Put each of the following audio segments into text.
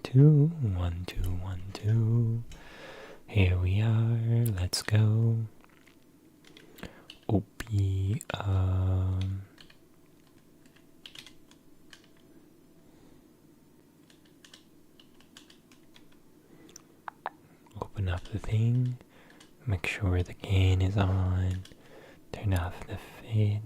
1, 2, 1, 2, 1, 2. Here we are. Let's go. Opie, open up the thing. Make sure the gain is on. Turn off the fade.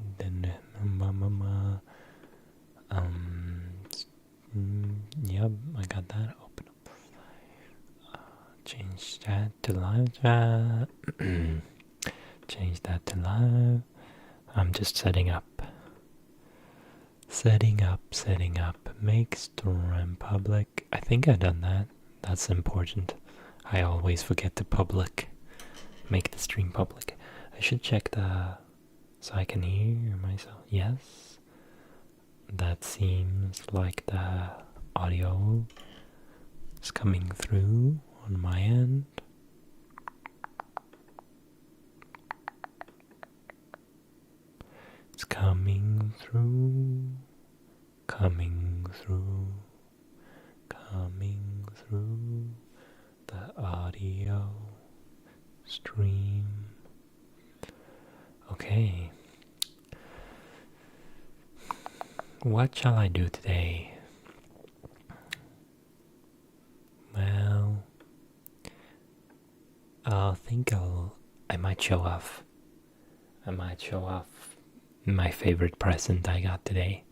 Yep, I got that. Open up. Change that to live chat. Change that to live. I'm just setting up. Setting up. Make stream public. I think I've done that. That's important. I always forget to public. Make the stream public. I should check the... so I can hear myself. Yes. That seems like the audio is coming through on my end. It's coming through, coming through, coming through the audio stream. Okay. What shall I do today? Well, I might show off. My favorite present I got today.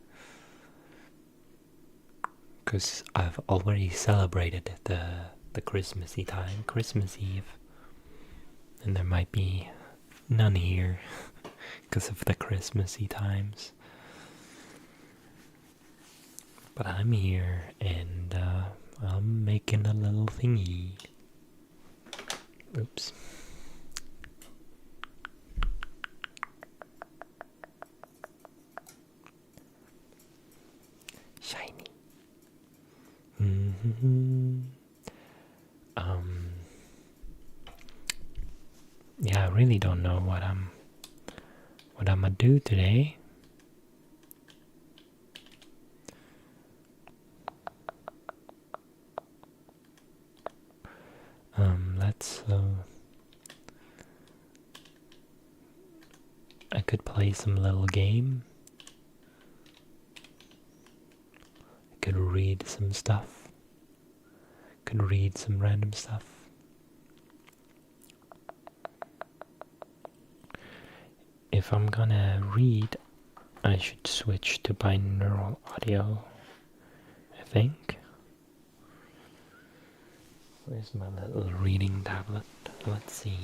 Because I've already celebrated the Christmassy time, Christmas Eve. And there might be none here because of the Christmassy times. But I'm here and I'm making a little thingy. Oops. Shiny. Yeah, I really don't know what I'm gonna do today. Let's I could play some little game. I could read some stuff. Could read some random stuff. If I'm gonna read, I should switch to binaural audio, I think. Where's my little reading tablet? Let's see.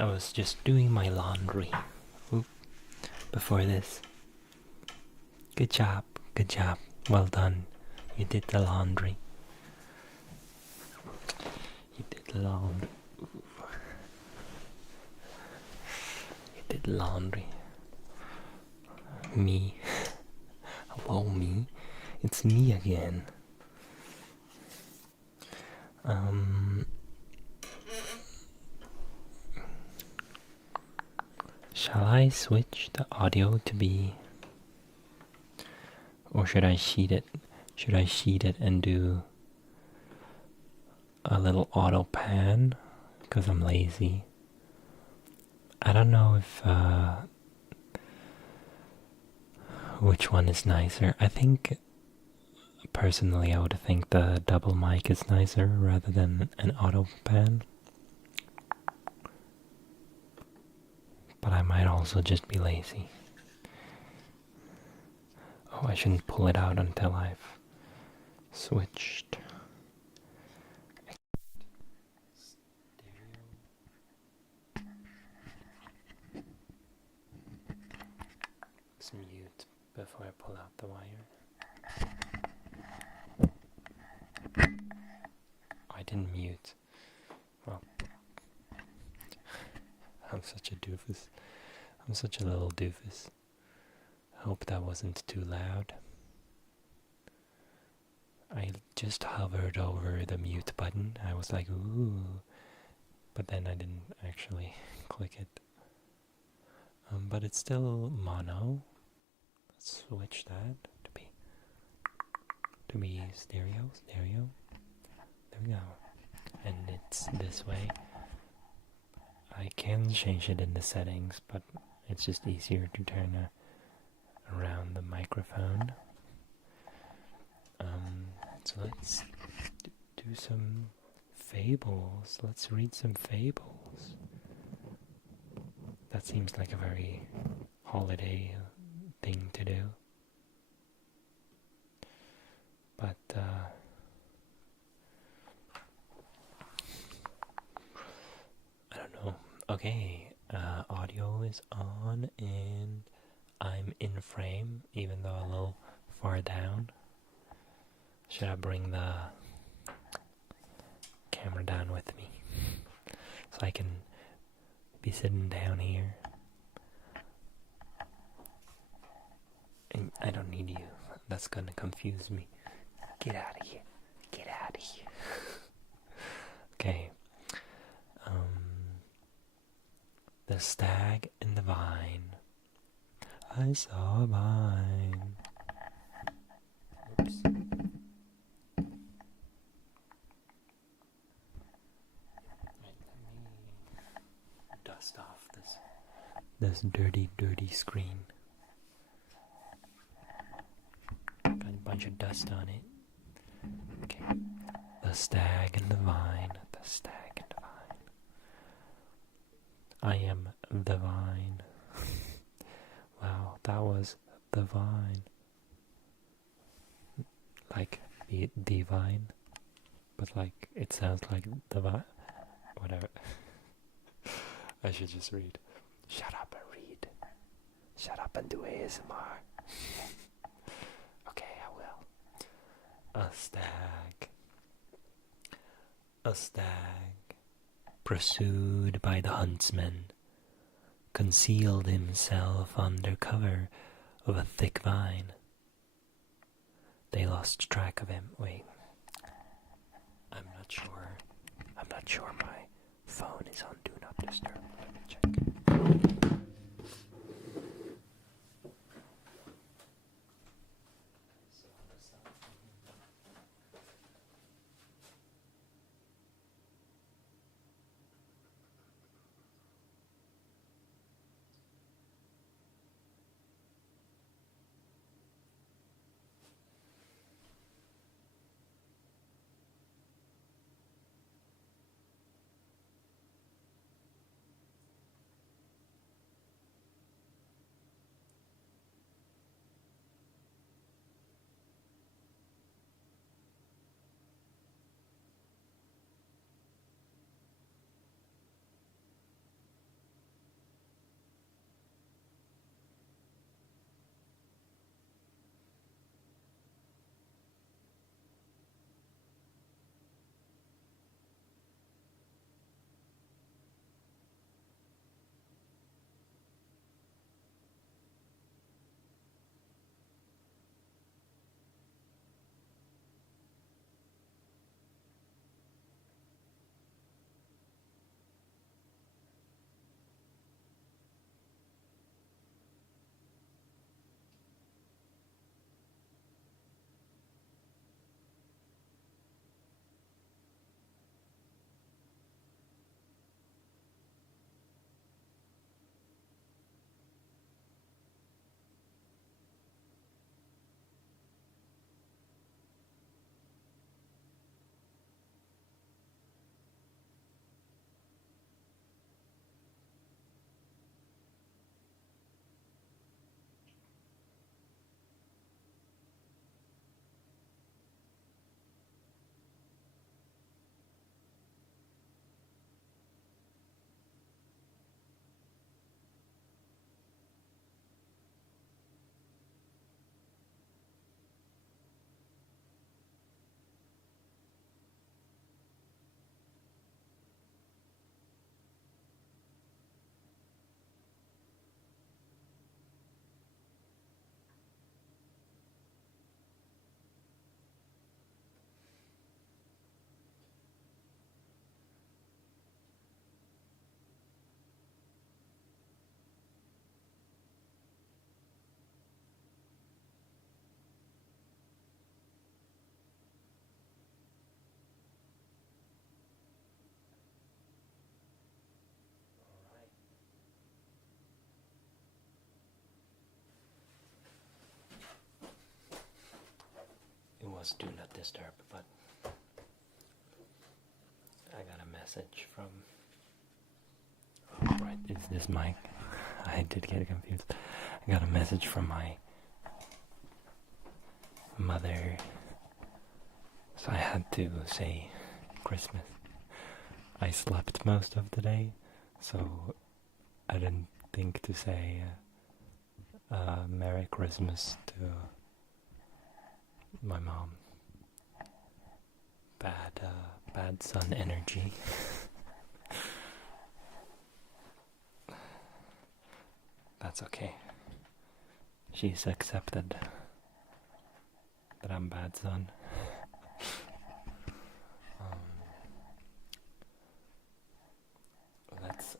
I was just doing my laundry. Oop. Before this. Good job. Well done. You did the laundry. You did laundry. You did laundry. Me. Hello, me. It's me again. Shall I switch the audio to be... or should I sheet it? Should I sheet it and do a little auto pan? Because I'm lazy. I don't know if... which one is nicer. I think... personally, I would think the double mic is nicer rather than an auto pan. But I might also just be lazy. Oh, I shouldn't pull it out until I've switched. Let's mute before I pull out the wire. I didn't mute. Well, I'm such a doofus. I'm such a little doofus. Hope that wasn't too loud. I just hovered over the mute button. I was like, ooh. But then I didn't actually click it. But it's still mono. Let's switch that to be stereo. There we go. And it's this way. I can change it in the settings, but it's just easier to turn around the microphone. So let's do some fables. Let's read some fables. That seems like a very holiday thing to do. But I don't know. Okay, audio is on and I'm in frame, even though a little far down. Should I bring the camera down with me so I can be sitting down here? And I don't need you. That's gonna confuse me. Get out of here. Get out of here. Okay. The stag and the vine. I saw a vine. Oops. Dust off this dirty screen. Got a bunch of dust on it. Okay. The stag and the vine. The stag and the vine. I am the vine. Wow, that was the vine. Like the divine, but like it sounds like the vine. Whatever. I should just read. Shut up and read. Shut up and do ASMR. Okay, I will. A stag. A stag, pursued by the huntsman, concealed himself under cover of a thick vine. They lost track of him. Wait. I'm not sure my phone is on Do Not Disturb. Let me check. was do not disturb, but I got a message from... Oh, right, is this mic? I did get confused. I got a message from my mother, so I had to say Christmas. I slept most of the day, so I didn't think to say Merry Christmas to my mom. Bad son energy. That's okay. She's accepted that I'm bad son. Let's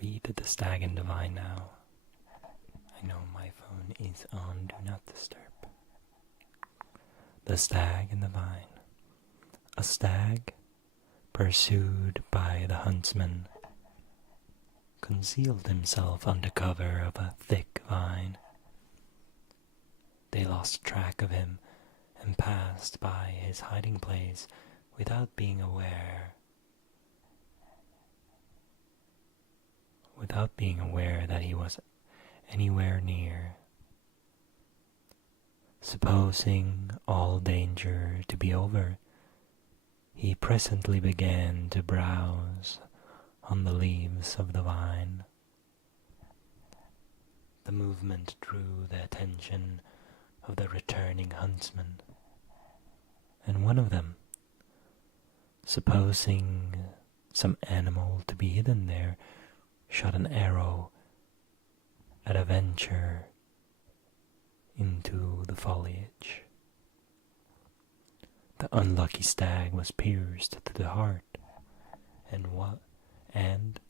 read The Stag and Divine now. I know my phone is on Do Not Disturb. The Stag and the Vine. A stag, pursued by the huntsman, concealed himself under cover of a thick vine. They lost track of him and passed by his hiding place without being aware that he was anywhere near. Supposing all danger to be over, he presently began to browse on the leaves of the vine. The movement drew the attention of the returning huntsman, and one of them, supposing some animal to be hidden there, shot an arrow at a venture into the foliage. The unlucky stag was pierced to the heart, and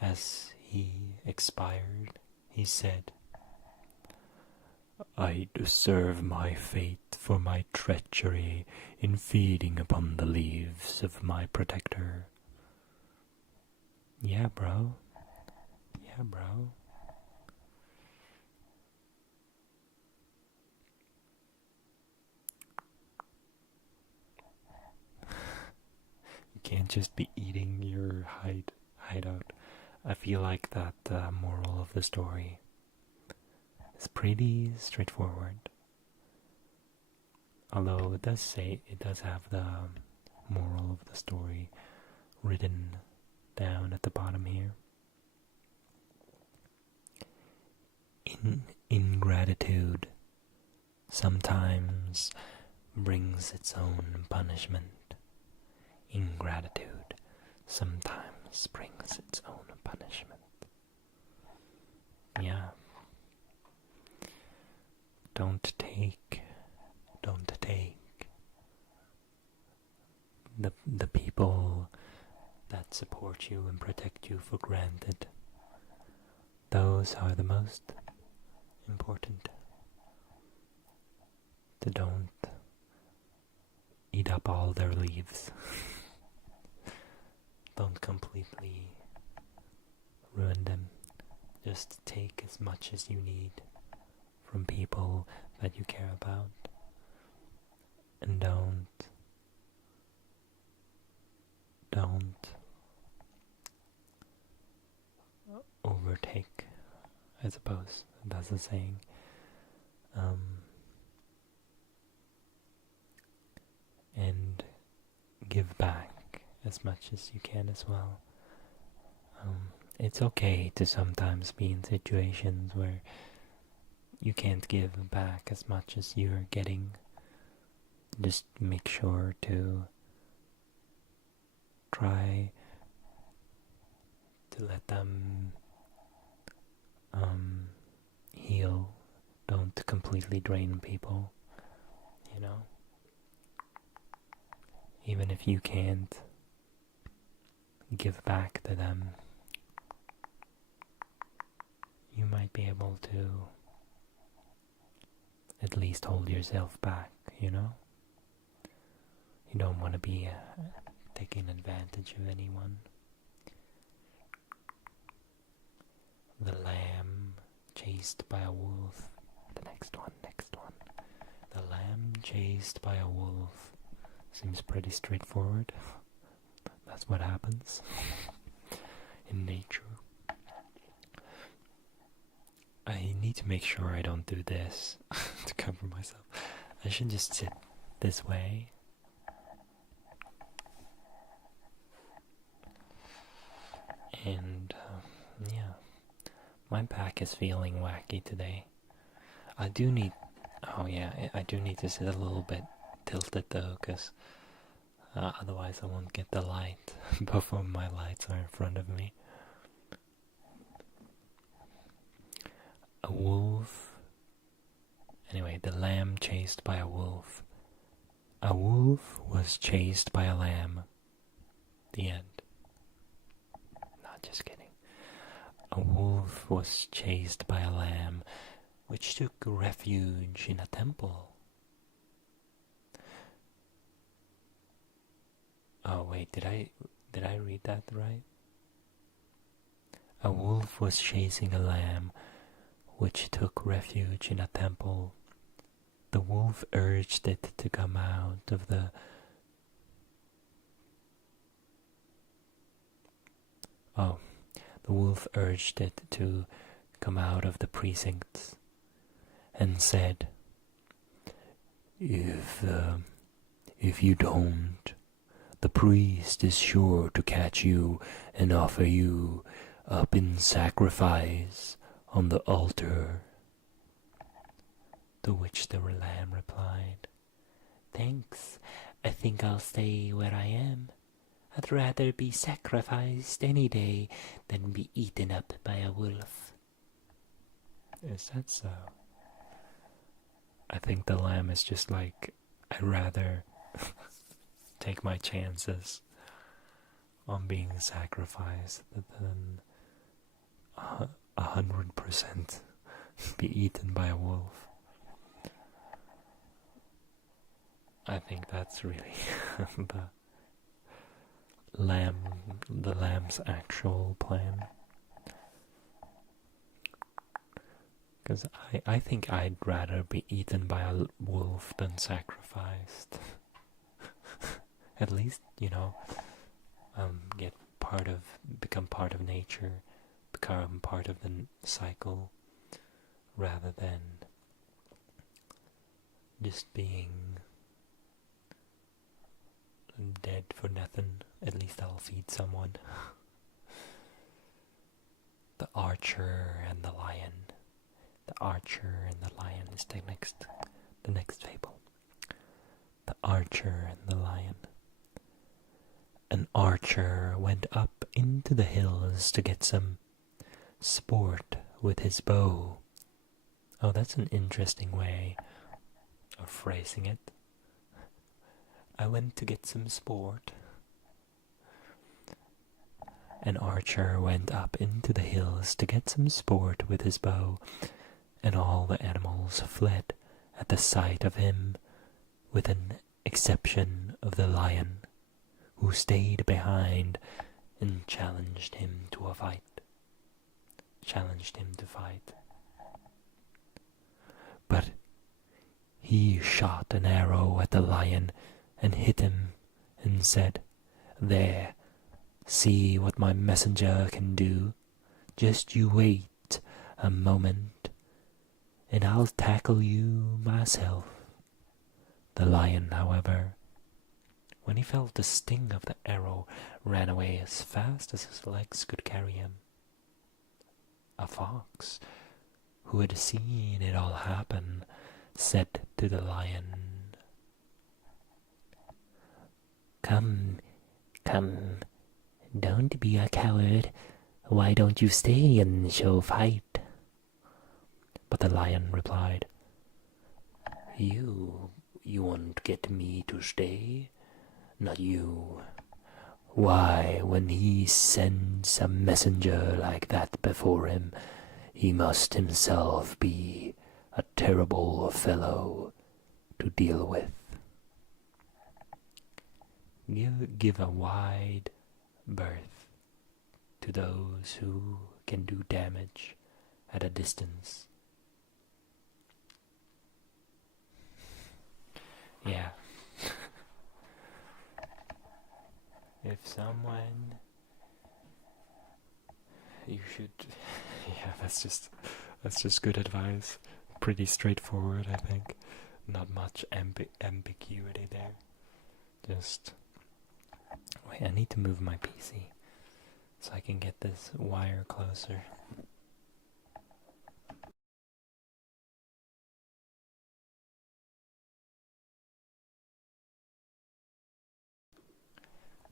as he expired, he said, "I deserve my fate for my treachery in feeding upon the leaves of my protector." Yeah, bro. Yeah, bro. You can't just be eating your hideout. I feel like that moral of the story is pretty straightforward. Although it does have the moral of the story written down at the bottom here. Ingratitude sometimes brings its own punishment. Ingratitude sometimes brings its own punishment. Yeah. Don't take the people that support you and protect you for granted. Those are the most important. To don't eat up all their leaves. Don't completely ruin them. Just take as much as you need from people that you care about. And don't overtake, I suppose. That's the saying. And give back as much as you can as well. It's okay to sometimes be in situations where you can't give back as much as you're getting. Just make sure to try to let them heal. Don't completely drain people, you know? Even if you can't give back to them, you might be able to at least hold yourself back, you know? You don't want to be taking advantage of anyone. The lamb chased by a wolf. The next next one, next one. The lamb chased by a wolf. Seems pretty straightforward. That's what happens in nature. I need to make sure I don't do this to cover myself. I should just sit this way. And yeah, my back is feeling wacky today. I do need, oh yeah, I do need to sit a little bit tilted though, because otherwise I won't get the light before my lights are in front of me. A wolf. Anyway, the lamb chased by a wolf. A wolf was chased by a lamb. The end. Not just kidding. A wolf was chased by a lamb, which took refuge in a temple. Oh wait, did I read that right? A wolf was chasing a lamb, which took refuge in a temple. The wolf urged it to come out of the wolf urged it to come out of the precincts and said, If you don't, the priest is sure to catch you and offer you up in sacrifice on the altar. To which the lamb replied, Thanks, I think I'll stay where I am. I'd rather be sacrificed any day than be eaten up by a wolf. Is that so? I think the lamb is just like, I'd rather take my chances on being sacrificed than 100% be eaten by a wolf. I think that's really the lamb's actual plan. Because I think I'd rather be eaten by a wolf than sacrificed. At least, become part of nature, become part of the cycle, rather than just being dead for nothing. At least I'll feed someone. The archer and the lion. The archer and the lion is the next fable. The archer and the lion. An archer went up into the hills to get some sport with his bow. Oh, that's an interesting way of phrasing it. I went to get some sport. An archer went up into the hills to get some sport with his bow, and all the animals fled at the sight of him, with an exception of the lion, who stayed behind and challenged him to fight. But he shot an arrow at the lion and hit him and said, There, see what my messenger can do. Just you wait a moment, and I'll tackle you myself. The lion, however, when he felt the sting of the arrow, ran away as fast as his legs could carry him. A fox, who had seen it all happen, said to the lion, Come, don't be a coward. Why don't you stay and show fight? But the lion replied, You won't get me to stay, not you. Why, when he sends a messenger like that before him, he must himself be a terrible fellow to deal with. Give a wide berth to those who can do damage at a distance. Yeah. If someone, you should. Yeah, that's just good advice. Pretty straightforward, I think. Not much ambiguity there. Just wait. I need to move my PC so I can get this wire closer.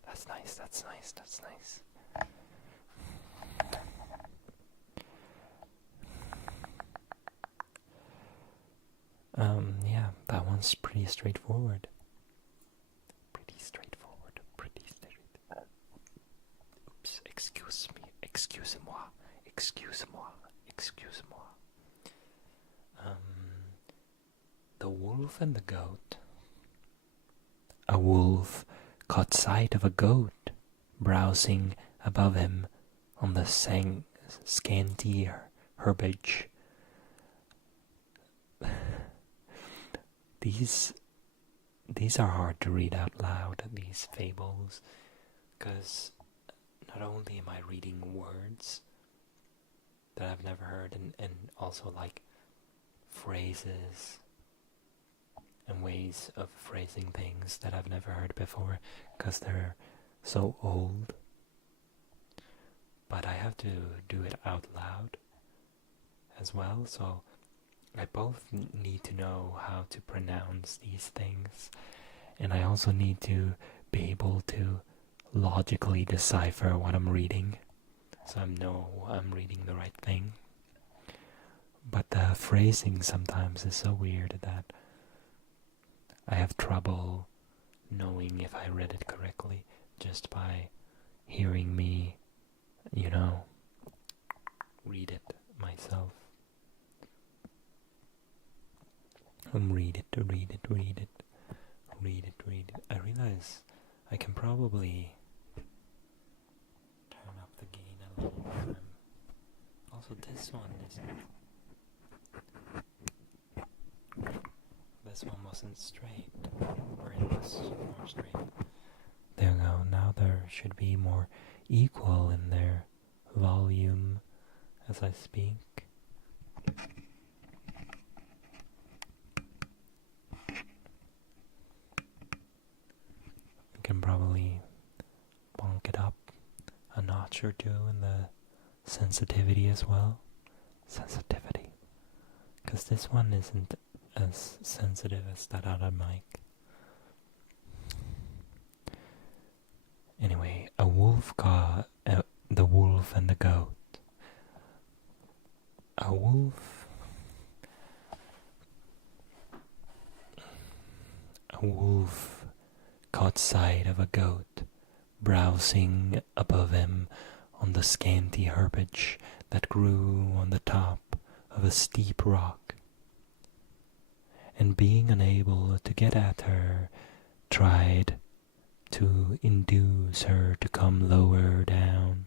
That's nice. That's nice. That's nice. Yeah, that one's pretty straightforward. Pretty straightforward. Pretty straight. Oops, excuse me. Excusez-moi. Excuse-moi. Excuse-moi. The wolf and the goat. A wolf caught sight of a goat browsing above him on the scanty herbage. These are hard to read out loud, these fables, because not only am I reading words that I've never heard, and also like phrases and ways of phrasing things that I've never heard before, because they're so old. But I have to do it out loud as well, so I both need to know how to pronounce these things, and I also need to be able to logically decipher what I'm reading, so I know I'm reading the right thing. But the phrasing sometimes is so weird that I have trouble knowing if I read it correctly just by hearing me, read it myself. Read it. I realize I can probably turn up the gain a little more. Also, this one wasn't straight, or it was more straight. There we go. Now there should be more equal in their volume as I speak. I can probably bonk it up a notch or two in the sensitivity as well. Sensitivity. Because this one isn't as sensitive as that other mic. Anyway, a wolf caught the wolf and the goat. A wolf caught sight of a goat browsing above him on the scanty herbage that grew on the top of a steep rock, and being unable to get at her, tried to induce her to come lower down.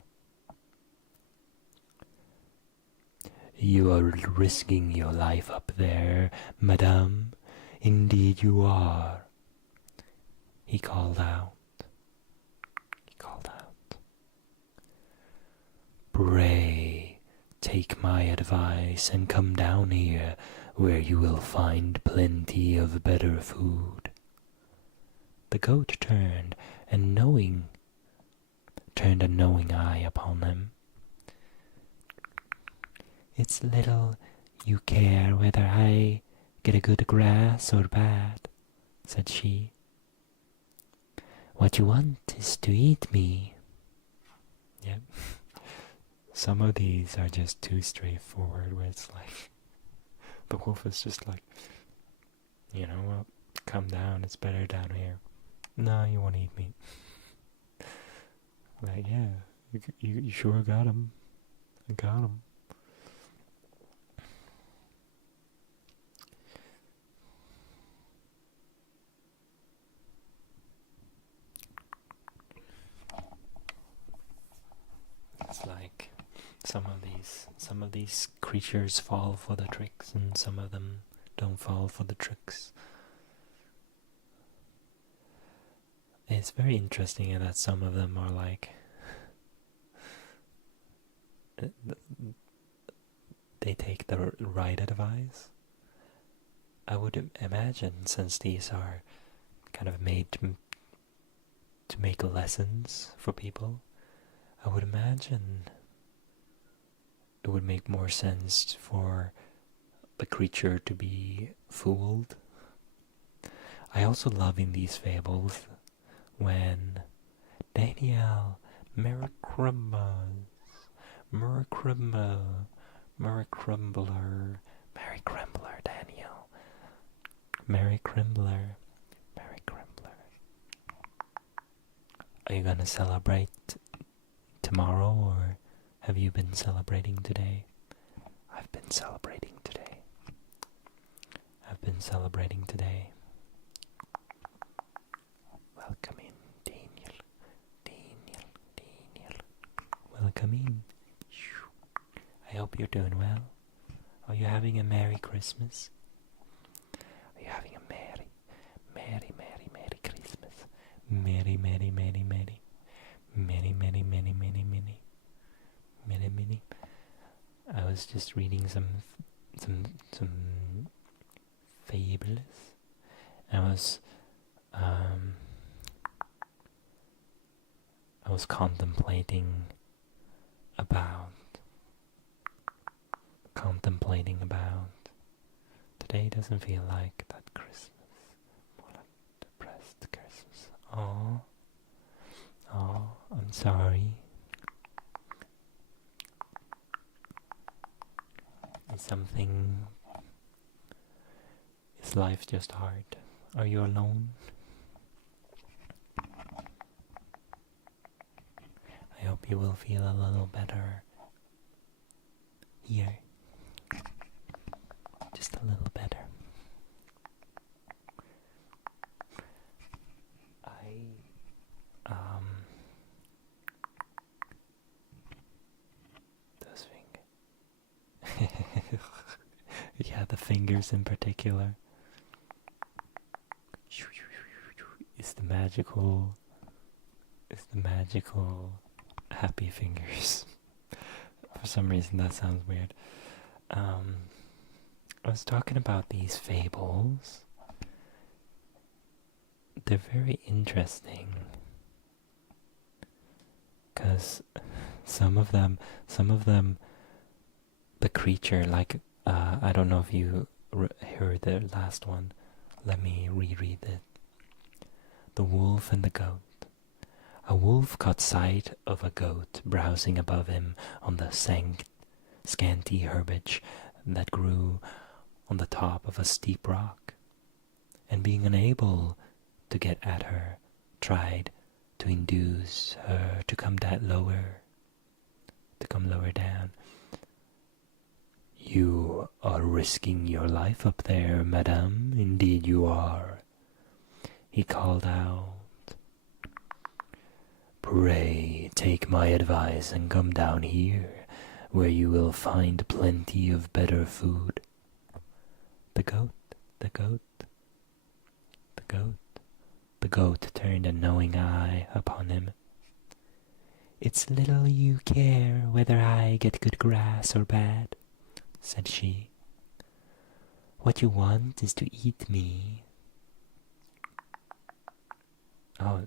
"You are risking your life up there, madame. Indeed you are," he called out. "Pray, take my advice and come down here, where you will find plenty of better food." The goat turned a knowing eye upon him. "It's little you care whether I get a good grass or bad," said she. "What you want is to eat me." Yep. Some of these are just too straightforward, where it's like, the wolf is just like, "You know what, come down, it's better down here." "No, you won't eat me." Like, yeah, you sure got him. I got him. It's like some of these creatures fall for the tricks, and some of them don't fall for the tricks. It's very interesting that some of them are like they take the right advice. I would imagine, since these are kind of made to make lessons for people, I would imagine it would make more sense for the creature to be fooled. I also love in these fables when Daniel, Merry Christmas, Merry Christmas, Merry Crumbler, Merry Crumbler, Daniel, Merry Crumbler, Merry Crumbler. Are you gonna celebrate tomorrow, or have you been celebrating today? I've been celebrating today. I've been celebrating today. Welcome in, Daniel, Daniel, Daniel. Welcome in. I hope you're doing well. Are you having a Merry Christmas? Are you having a Merry, Merry, Merry, Merry Christmas? Merry, Merry, Merry, Merry. Merry, Merry, Merry, Merry, Merry. Merry, Merry. I was just reading some fables. I was contemplating about today doesn't feel like that Christmas, more like depressed Christmas. Oh, I'm sorry. Is life just hard? Are you alone? I hope you will feel a little better here. Just a little better. Those fingers. Yeah, the fingers in particular. It's the magical happy fingers. For some reason that sounds weird. I was talking about these fables. They're very interesting because some of them, the creature, like I don't know if you heard the last one. Let me reread it. The Wolf and the Goat. A wolf caught sight of a goat browsing above him on the scanty herbage that grew on the top of a steep rock, and being unable to get at her, tried to induce her to come lower down. You are risking your life up there, madame, indeed you are, he called out. Pray take my advice and come down here, where you will find plenty of better food. The goat turned a knowing eye upon him. It's little you care whether I get good grass or bad, said she. What you want is to eat me. Oh,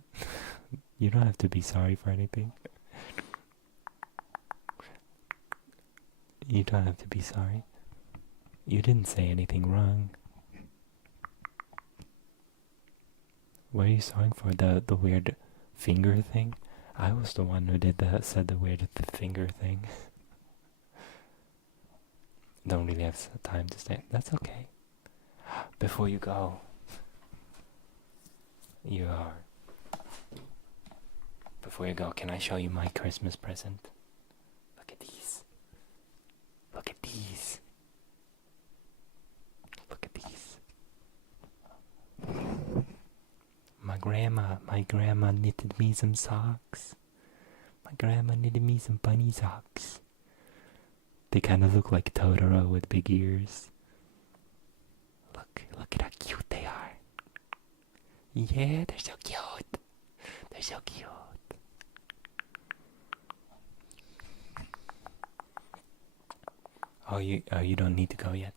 you don't have to be sorry for anything. You don't have to be sorry. You didn't say anything wrong. What are you sorry for? The weird finger thing? I was the one who said the weird finger thing. Don't really have time to say. That's okay. Before you go, before you go, can I show you my Christmas present? Look at these. Look at these. Look at these. My grandma knitted me some socks. My grandma knitted me some bunny socks. They kind of look like Totoro with big ears. Look at how cute they are. Yeah, they're so cute. They're so cute. Oh, you don't need to go yet.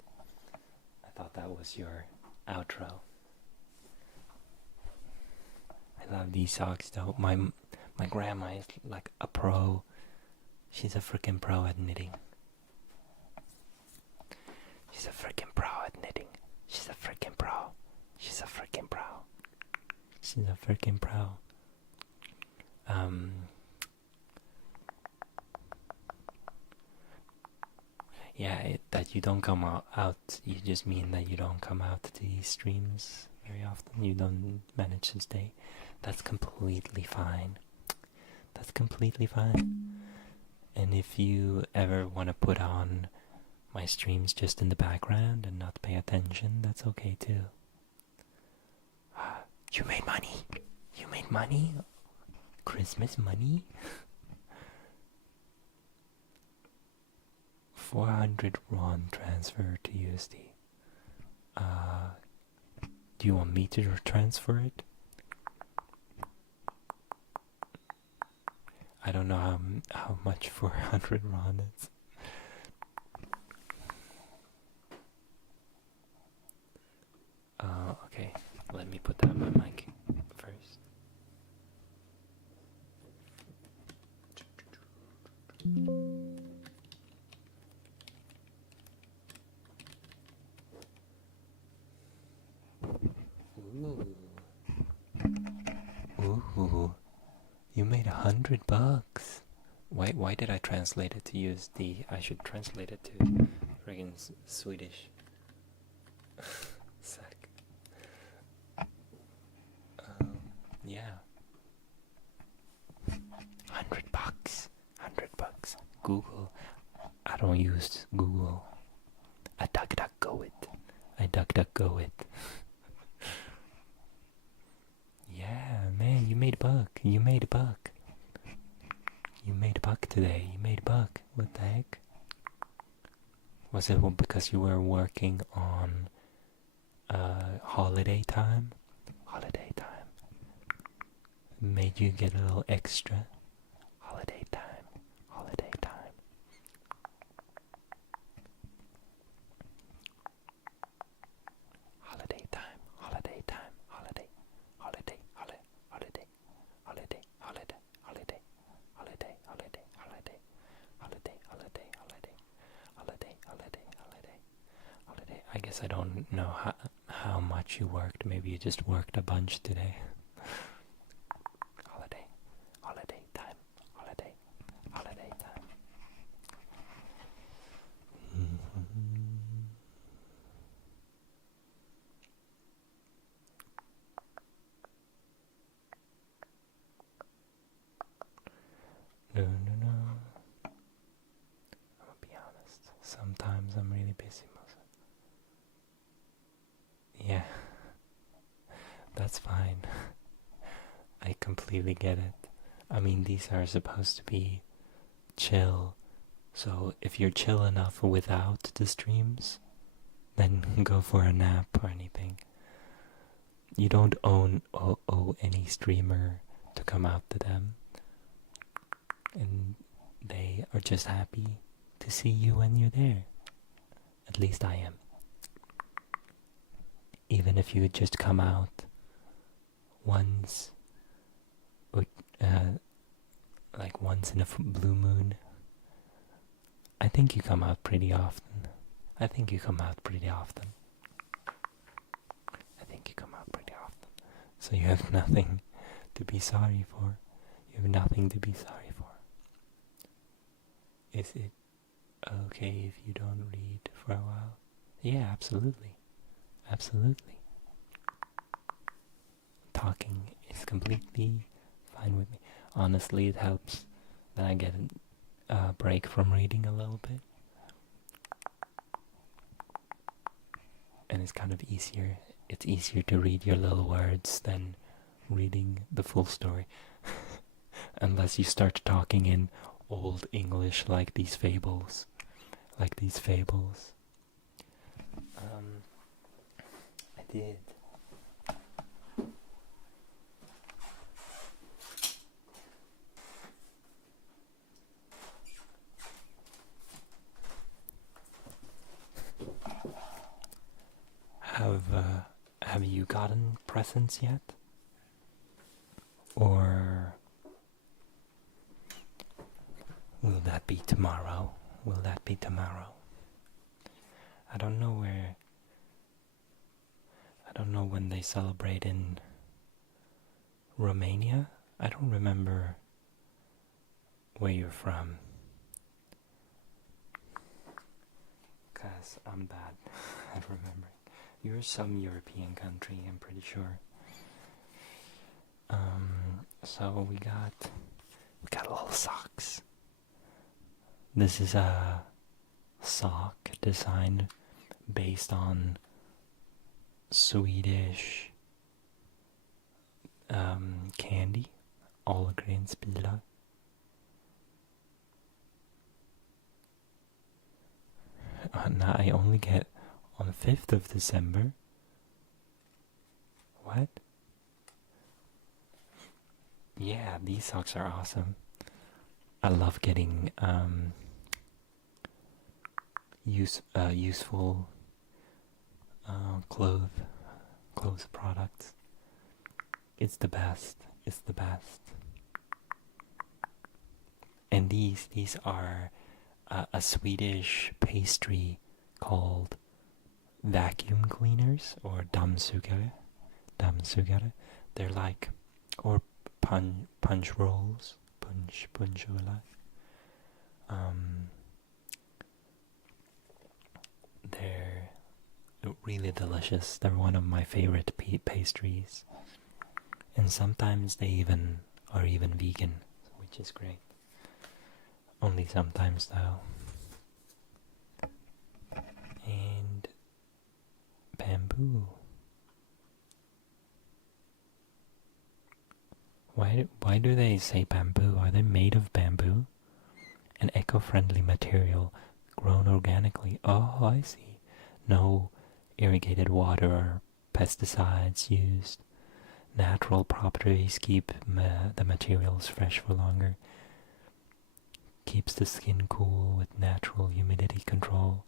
I thought that was your outro. I love these socks though. My grandma is like a pro. She's a freaking pro at knitting. She's a freaking pro at knitting. She's a freaking pro. She's a freaking pro. She's a freaking pro. Yeah, that you don't come out, you just mean that you don't come out to these streams very often. You don't manage to stay. That's completely fine. That's completely fine. And if you ever want to put on my streams just in the background and not pay attention, that's okay too. You made money. You made money. Christmas money. 400 RON transfer to USD. Do you want me to transfer it? I don't know how much 400 RON is. Okay, let me put that on my mic first. Ooh, you made $100. Why did I translate it to USD? I should translate it to friggin' Swedish. Sec. Yeah. $100. $100. Google. I don't use Google. I DuckDuckGo it. I DuckDuckGo it. Yeah, man, you made a buck. You made a buck. You made a buck today. You made a buck. What the heck? Was it because you were working on holiday time? Holiday time. Made you get a little extra. Holiday time. Holiday time. Holiday time. Holiday time. Holiday. Holiday. Holiday. Holiday. Holiday. Holiday. Holiday. Holiday. Holiday. Holiday. Holiday. Holiday. Holiday. Holiday. Holiday. Holiday. Holiday. I guess I don't know how much you worked. Maybe you just worked a bunch today. Holiday. Holiday time. Holiday. Holiday time. No. I'm gonna be honest. Sometimes I'm really busy. Yeah, that's fine. I completely get it. I mean, these are supposed to be chill. So if you're chill enough without the streams, then go for a nap or anything. You don't owe any streamer to come out to them. And they are just happy to see you when you're there. At least I am. Even if you just come out once, like once in a blue moon, I think you come out pretty often. I think you come out pretty often. So you have nothing to be sorry for. You have nothing to be sorry for. Is it okay if you don't read for a while? Yeah, absolutely. Absolutely. Talking is completely fine with me. Honestly, it helps that I get a break from reading a little bit. And it's kind of easier. It's easier to read your little words than reading the full story. Unless you start talking in old English like these fables. I did. you gotten presents yet? Or will that be tomorrow? Will that be tomorrow? I don't know where. I don't know when they celebrate in Romania. I don't remember where you're from. Because I'm bad at remembering. You're some European country, I'm pretty sure. So we got little socks. This is a sock designed based on Swedish candy, Ahlgrensbilar. Now I only get on the 5th of December. What? Yeah, these socks are awesome. I love getting useful clothes products. It's the best. It's the best. And these are a Swedish pastry called vacuum cleaners or dammsugare. They're like, or punch rolls, punchruller. They're really delicious. They're one of my favorite pastries, and sometimes they are even vegan, which is great. Only sometimes though. And bamboo. Why do they say bamboo? Are they made of bamboo? An eco-friendly material grown organically. Oh, I see. No irrigated water or pesticides used. Natural properties keep the materials fresh for longer. Keeps the skin cool with natural humidity control.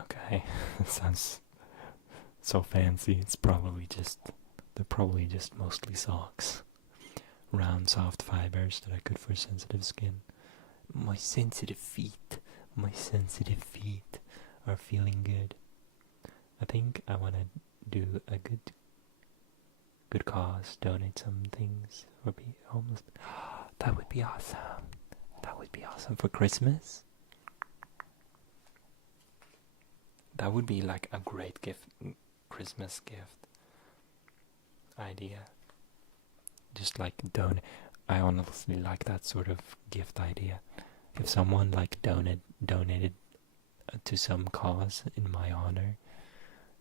Okay, sounds so fancy. They're probably just mostly socks. Round, soft fibers that are good for sensitive skin. My sensitive feet are feeling good. I think I want to do a good cause, donate some things for homeless. That would be awesome. That would be awesome for Christmas. That would be like a great Christmas gift idea. Just like I honestly like that sort of gift idea. If someone like donated to some cause in my honor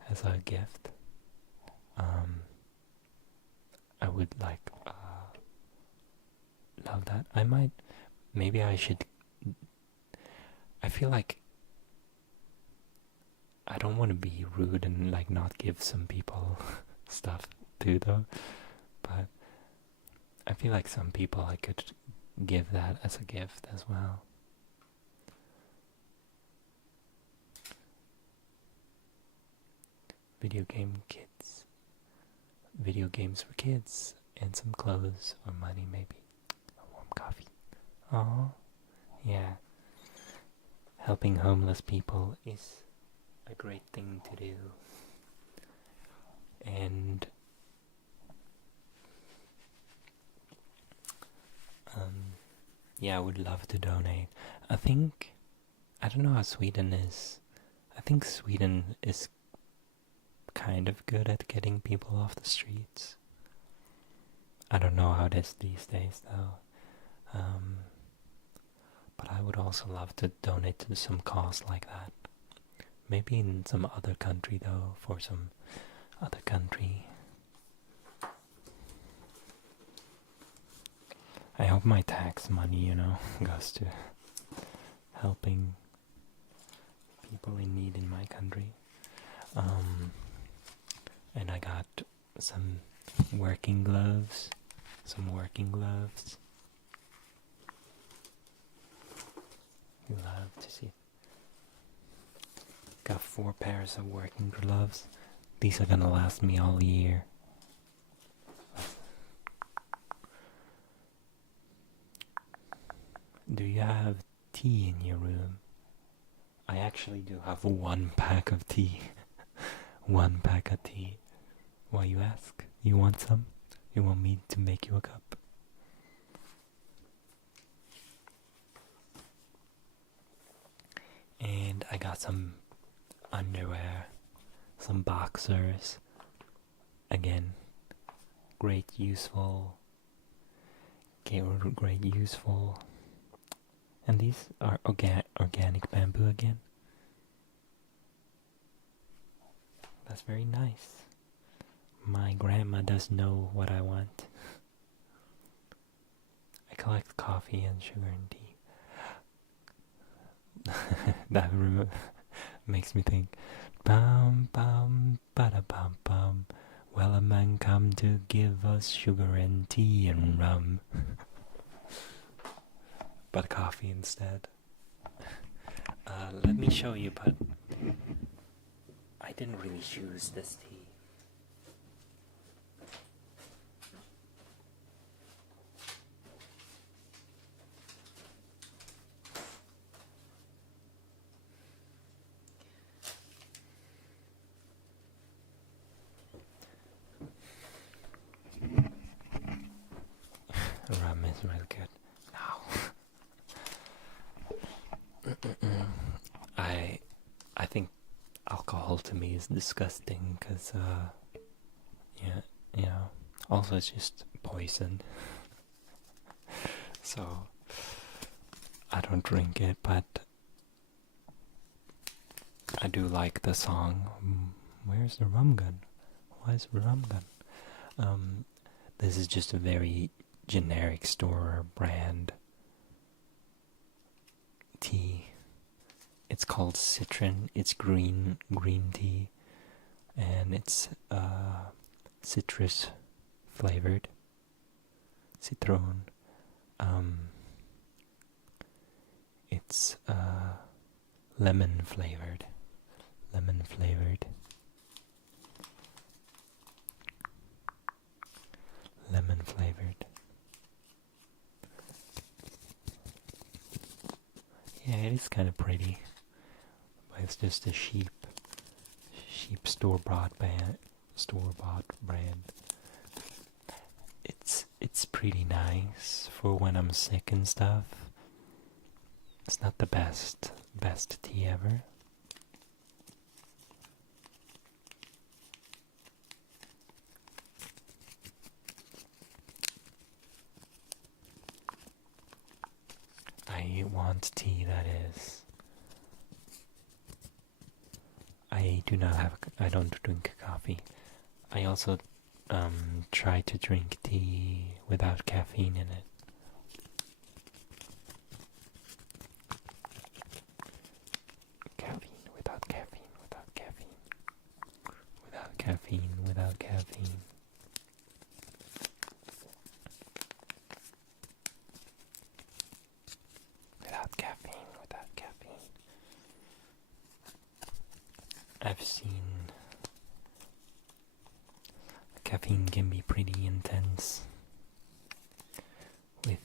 as a gift, I would like love that. Maybe I should. I feel like I don't want to be rude and like not give some people stuff too though, but I feel like some people I could give that as a gift as well. Video games for kids, and some clothes or money maybe. A warm coffee. Oh, yeah. Helping homeless people is a great thing to do. And yeah, I would love to donate. I don't know how Sweden is. I think Sweden is kind of good at getting people off the streets. I don't know how it is these days though. But I would also love to donate to some cause like that. Maybe in some other country though, for some other country. I hope my tax money, goes to helping people in need in my country. And I got some working gloves. You love to see. Got 4 pairs of working gloves. These are gonna last me all year. Do you have tea in your room? I actually do have one pack of tea. One pack of tea. Why, you ask? You want some? You want me to make you a cup? And I got some underwear, some boxers. Again, great useful. Great useful. And these are organic bamboo again. That's very nice. My grandma does know what I want. I collect coffee and sugar and tea. That makes me think. Bum bum bada bum bum. Well, a man come to give us sugar and tea and rum. But coffee instead. Let me show you, but I didn't really choose this tea. Rum is real good. No. I think alcohol to me is disgusting because yeah, you know, also it's just poison. So I don't drink it, but I do like the song. Where's the rum gun? Why is the rum gun? This is just a very generic store brand tea. It's called Citron. It's green tea, and it's citrus flavored. Citron. It's lemon flavored. Lemon flavored. Lemon flavored. Yeah, it is kind of pretty. But it's just a cheap store-bought brand. It's pretty nice for when I'm sick and stuff. It's not the best tea ever. I want tea that is. I don't drink coffee. I also try to drink tea without caffeine in it. Caffeine, without caffeine, without caffeine. Without caffeine, without caffeine. Without caffeine, without caffeine. I've seen caffeine can be pretty intense with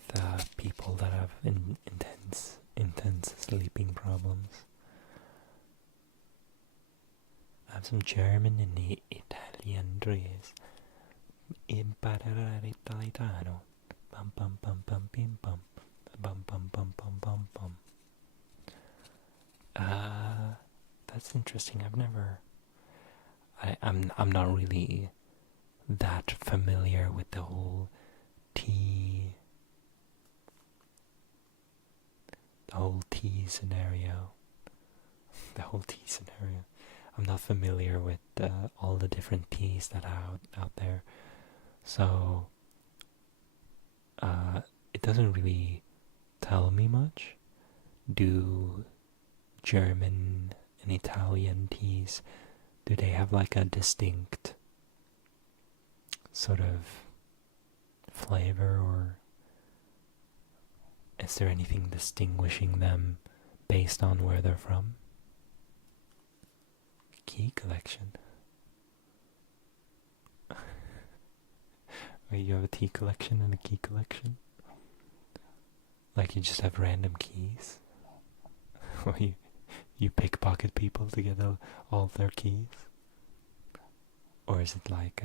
people that have intense sleeping problems. I have some German and Italian trees. Imparare l'italiano. Bum bum bum bum bim bum. Bum bum bum bum bum bum. That's interesting. I'm not really that familiar with the whole tea scenario. The whole tea scenario. I'm not familiar with all the different teas that are out there. So it doesn't really tell me much. Do German and Italian teas, do they have like a distinct sort of flavor, or is there anything distinguishing them based on where they're from? Key collection. Wait, you have a tea collection and a key collection? Like you just have random keys? Or you pickpocket people to get all of their keys? Or is it like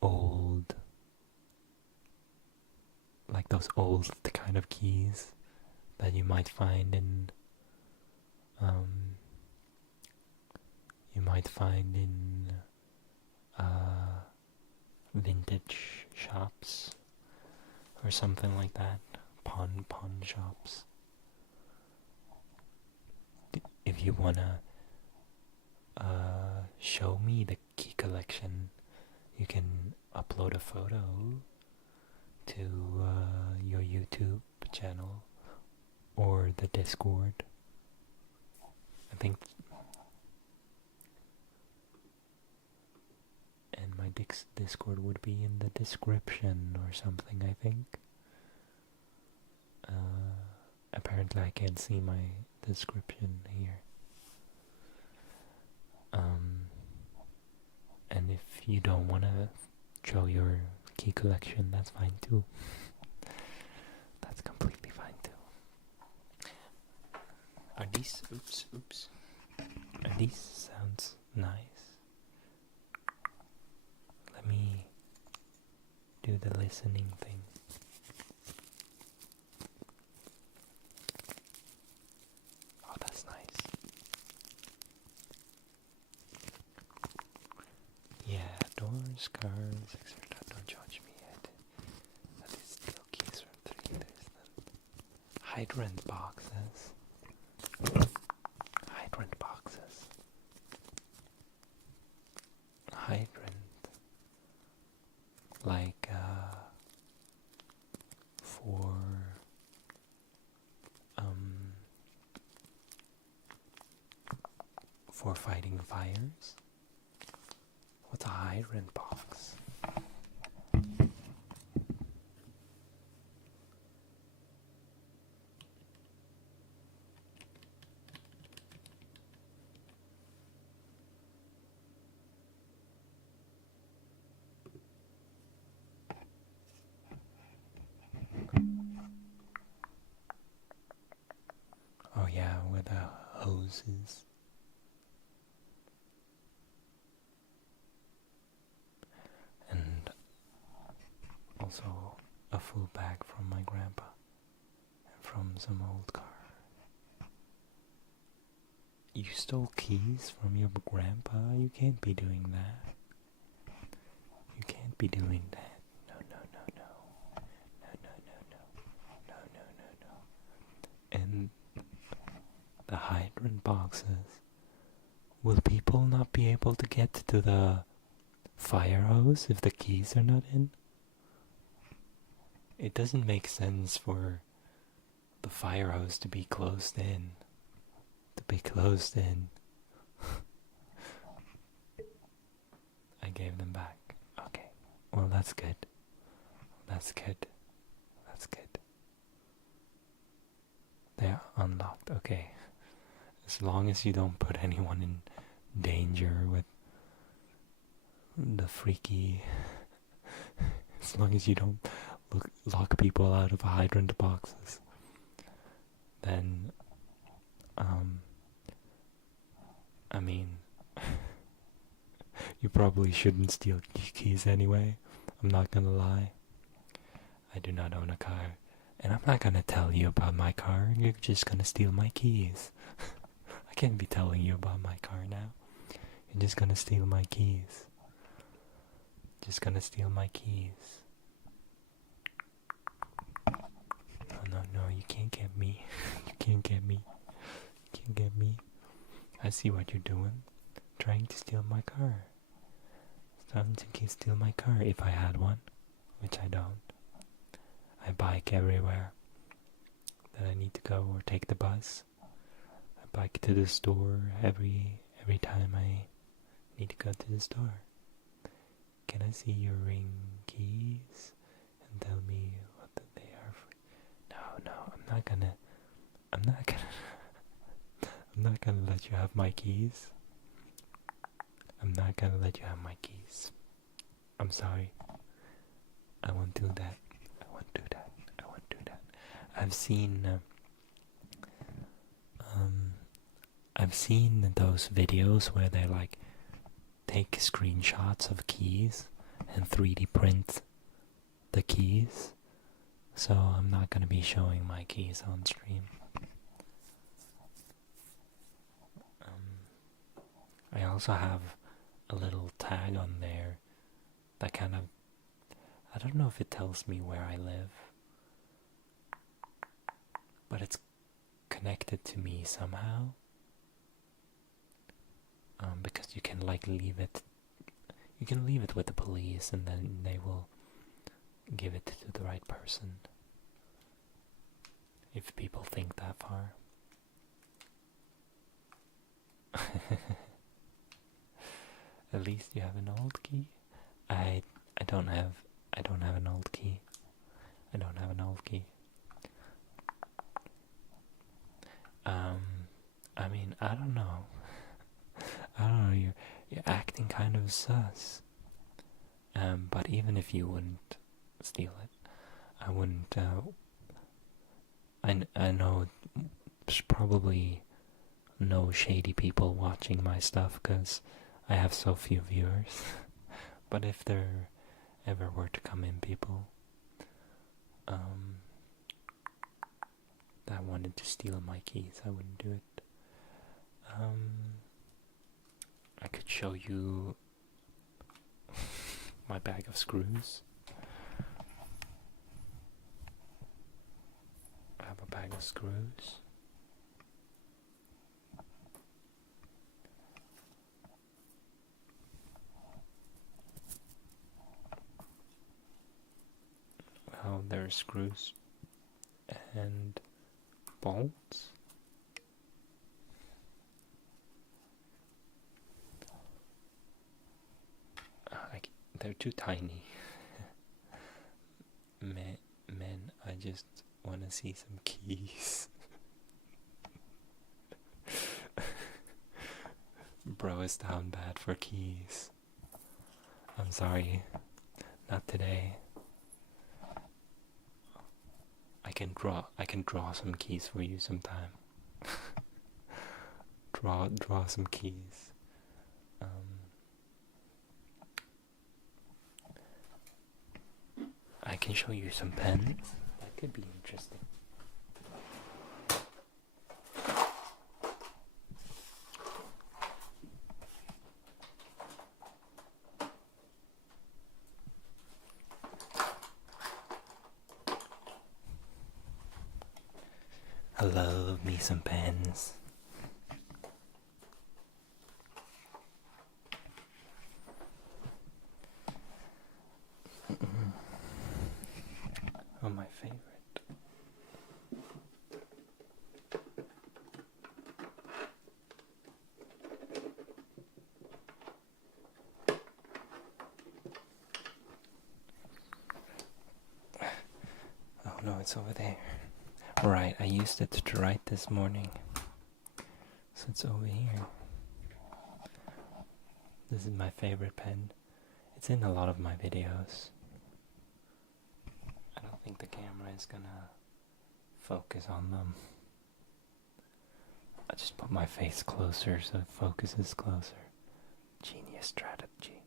old, like those old kind of keys that you might find in um, vintage shops or something like that, pawn shops. If you wanna show me the key collection, you can upload a photo to your YouTube channel or the Discord. I think, and my Discord would be in the description or something, I think. Apparently I can't see my description here. And if you don't want to show your key collection, that's fine too. That's completely fine too. Are these, oops. Are these sounds nice? Let me do the listening thing. Oh, that's nice. Yeah, doors, cars, etc. Don't judge me yet. That is still keys from 3 years then. Hydrant boxes. Hydrant boxes. Hydrant. Like, for fighting fires? What's a hydrant box? Oh yeah, with the hoses. And also a full bag from my grandpa and from some old car. You stole keys from your grandpa? You can't be doing that. You can't be doing that. No, no, no, no. No, no, no, no. No, no, no, no. And the hydrant boxes. Will people not be able to get to the fire hose if the keys are not in? It doesn't make sense for the fire hose to be closed in. I gave them back. Okay. Well, that's good. That's good. They're unlocked. Okay. As long as you don't put anyone in danger with the freaky... as long as you don't lock people out of hydrant boxes, then, I mean, you probably shouldn't steal keys anyway. I'm not gonna lie. I do not own a car. And I'm not gonna tell you about my car. You're just gonna steal my keys. I can't be telling you about my car now. You're just gonna steal my keys. No, you can't get me. You can't get me. I see what you're doing. Trying to steal my car. Trying to steal my car if I had one, which I don't. I bike everywhere that I need to go or take the bus. I bike to the store every time I need to go to the store. Can I see your ring keys and tell me what they are for? No, I'm not gonna I'm not gonna let you have my keys. I'm sorry. I won't do that. I won't do that. I won't do that. I've seen I've seen those videos where they like take screenshots of keys and 3D print the keys. So I'm not gonna be showing my keys on stream. I also have a little tag on there that kind of, I don't know if it tells me where I live, but it's connected to me somehow. Because you can like leave it with the police and then they will give it to the right person. If people think that far. At least you have an old key. I don't have an old key. I don't have an old key. I mean, I don't know. I don't know, you're acting kind of sus. But even if you wouldn't steal it, I wouldn't, I know there's probably no shady people watching my stuff because I have so few viewers. But if there ever were to come in people that wanted to steal my keys, I wouldn't do it. I could show you my bag of screws. I have a bag of screws. Well, there are screws and bolts. They're too tiny. Man, I just want to see some keys. Bro is down bad for keys. I'm sorry, not today. I can draw some keys for you sometime. draw some keys. I can show you some pens. That could be interesting. I love me some pens. Oh, my favorite. Oh no, it's over there. Right, I used it to write this morning. So it's over here. This is my favorite pen. It's in a lot of my videos. I don't think the camera is gonna focus on them. I just put my face closer so it focuses closer. Genius strategy.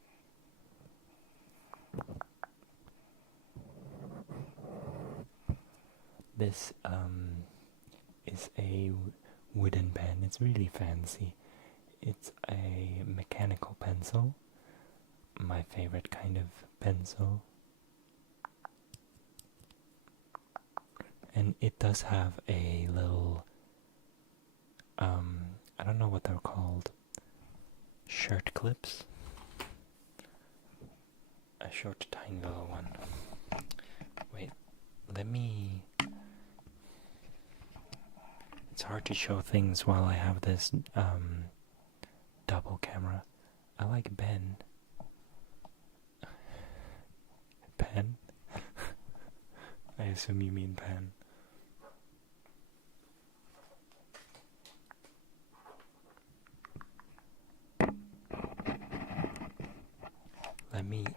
This is a wooden pen. It's really fancy. It's a mechanical pencil. My favorite kind of pencil. And it does have a little, I don't know what they're called, shirt clips. A short, tiny little one. Wait, let me... It's hard to show things while I have this double camera. I like Ben. Pen? I assume you mean pen.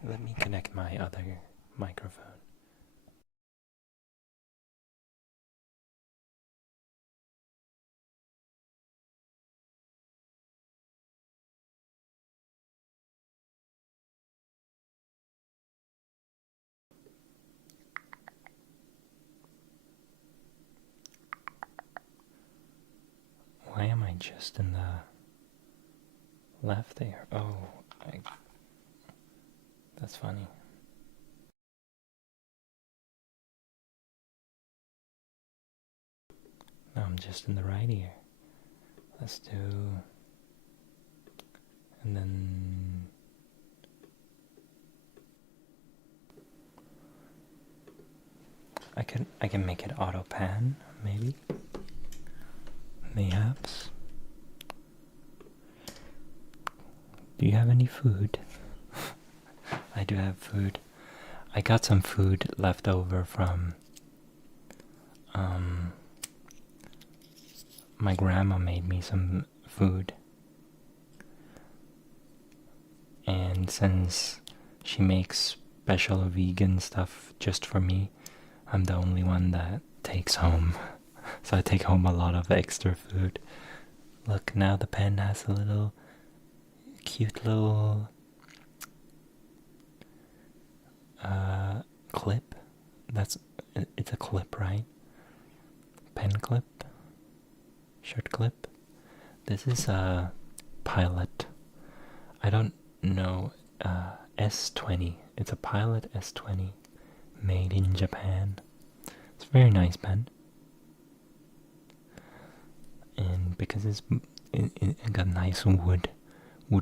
let me connect my other microphone. Why am I just in the left there? Oh, that's funny. No, I'm just in the right ear. Let's do, and then I can make it auto pan, maybe. Mayhaps. Do you have any food? I do have food. I got some food left over from my grandma made me some food. And since she makes special vegan stuff just for me, I'm the only one that takes home. So I take home a lot of extra food. Look, now the pen has a little cute little clip. It's a clip, right? Pen clip, shirt clip. This is a Pilot. I don't know. S20. It's a Pilot S20, made in Japan. It's a very nice pen, and because it got nice wood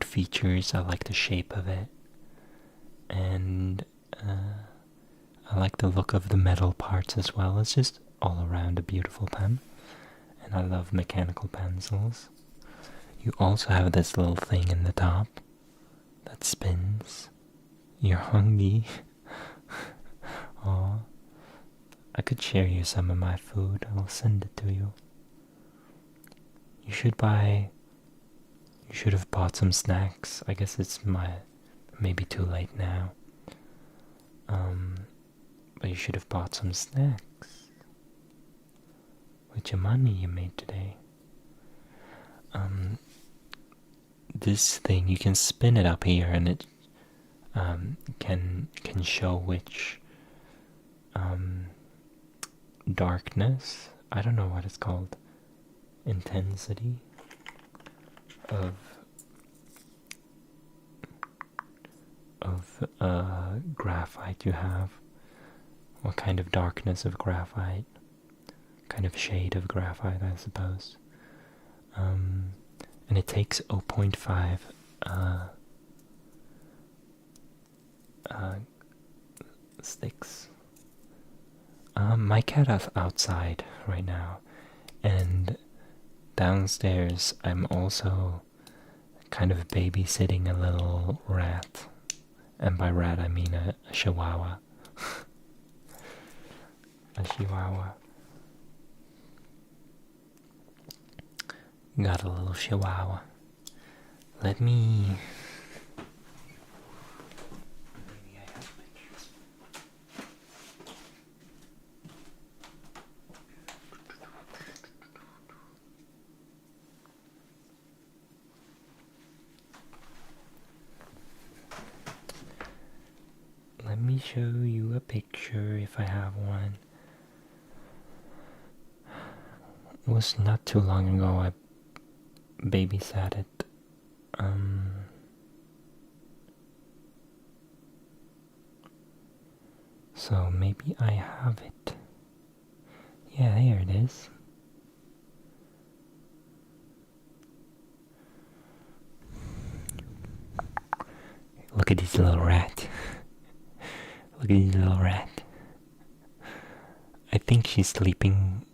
features, I like the shape of it, and I like the look of the metal parts as well. It's just all around a beautiful pen, and I love mechanical pencils. You also have this little thing in the top that spins. You're hungry. Aw. I could share you some of my food. I'll send it to you. You should have bought some snacks. I guess it's maybe too late now. But you should have bought some snacks with your money you made today. This thing, you can spin it up here, and it can show which darkness, I don't know what it's called, intensity of graphite you have, what kind of darkness of graphite, kind of shade of graphite, I suppose. And it takes 0.5 sticks. My cat is outside right now, and downstairs I'm also kind of babysitting a little rat. And by rat I mean a chihuahua. A chihuahua. Got a little chihuahua. Let me... Let me show you a picture if I have one. It was not too long ago I babysat it. So maybe I have it. Yeah, there it is. Look at this little rat. Look at this little rat. I think she's sleeping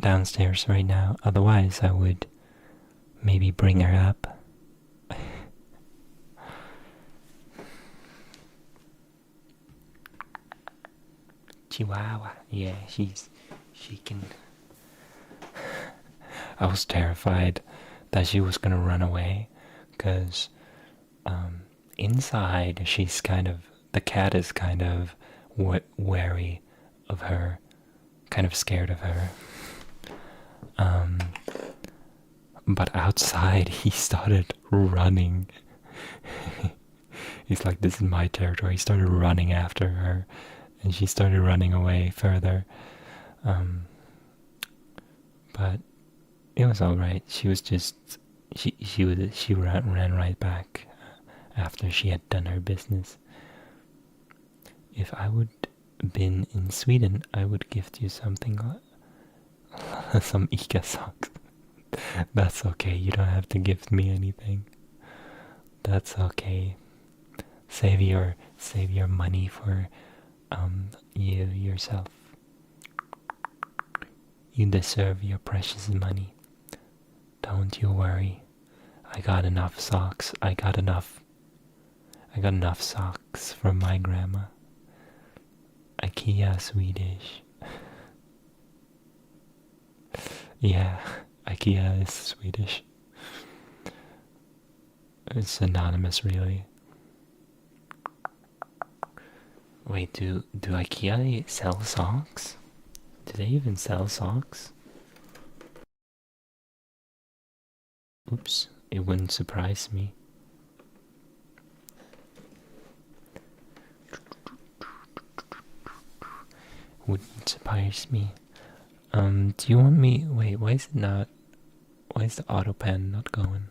downstairs right now. Otherwise, I would maybe bring her up. Chihuahua. Yeah, she can. I was terrified that she was gonna run away, because inside, she's kind of, the cat is kind of wary of her, kind of scared of her. But outside, he started running. He's like, this is my territory. He started running after her, and she started running away further. But it was all right. She was just she ran right back after she had done her business. If I would been in Sweden, I would gift you something, some Ica socks. That's okay. You don't have to gift me anything. That's okay. Save your money for you yourself. You deserve your precious money. Don't you worry. I got enough socks. I got enough socks from my grandma. IKEA Swedish. Yeah, IKEA is Swedish. It's anonymous, really. Wait, do IKEA sell socks? Do they even sell socks? Oops, it wouldn't surprise me. Wouldn't surprise me. Do you want me? Wait, why is it not? Why is the auto pan not going?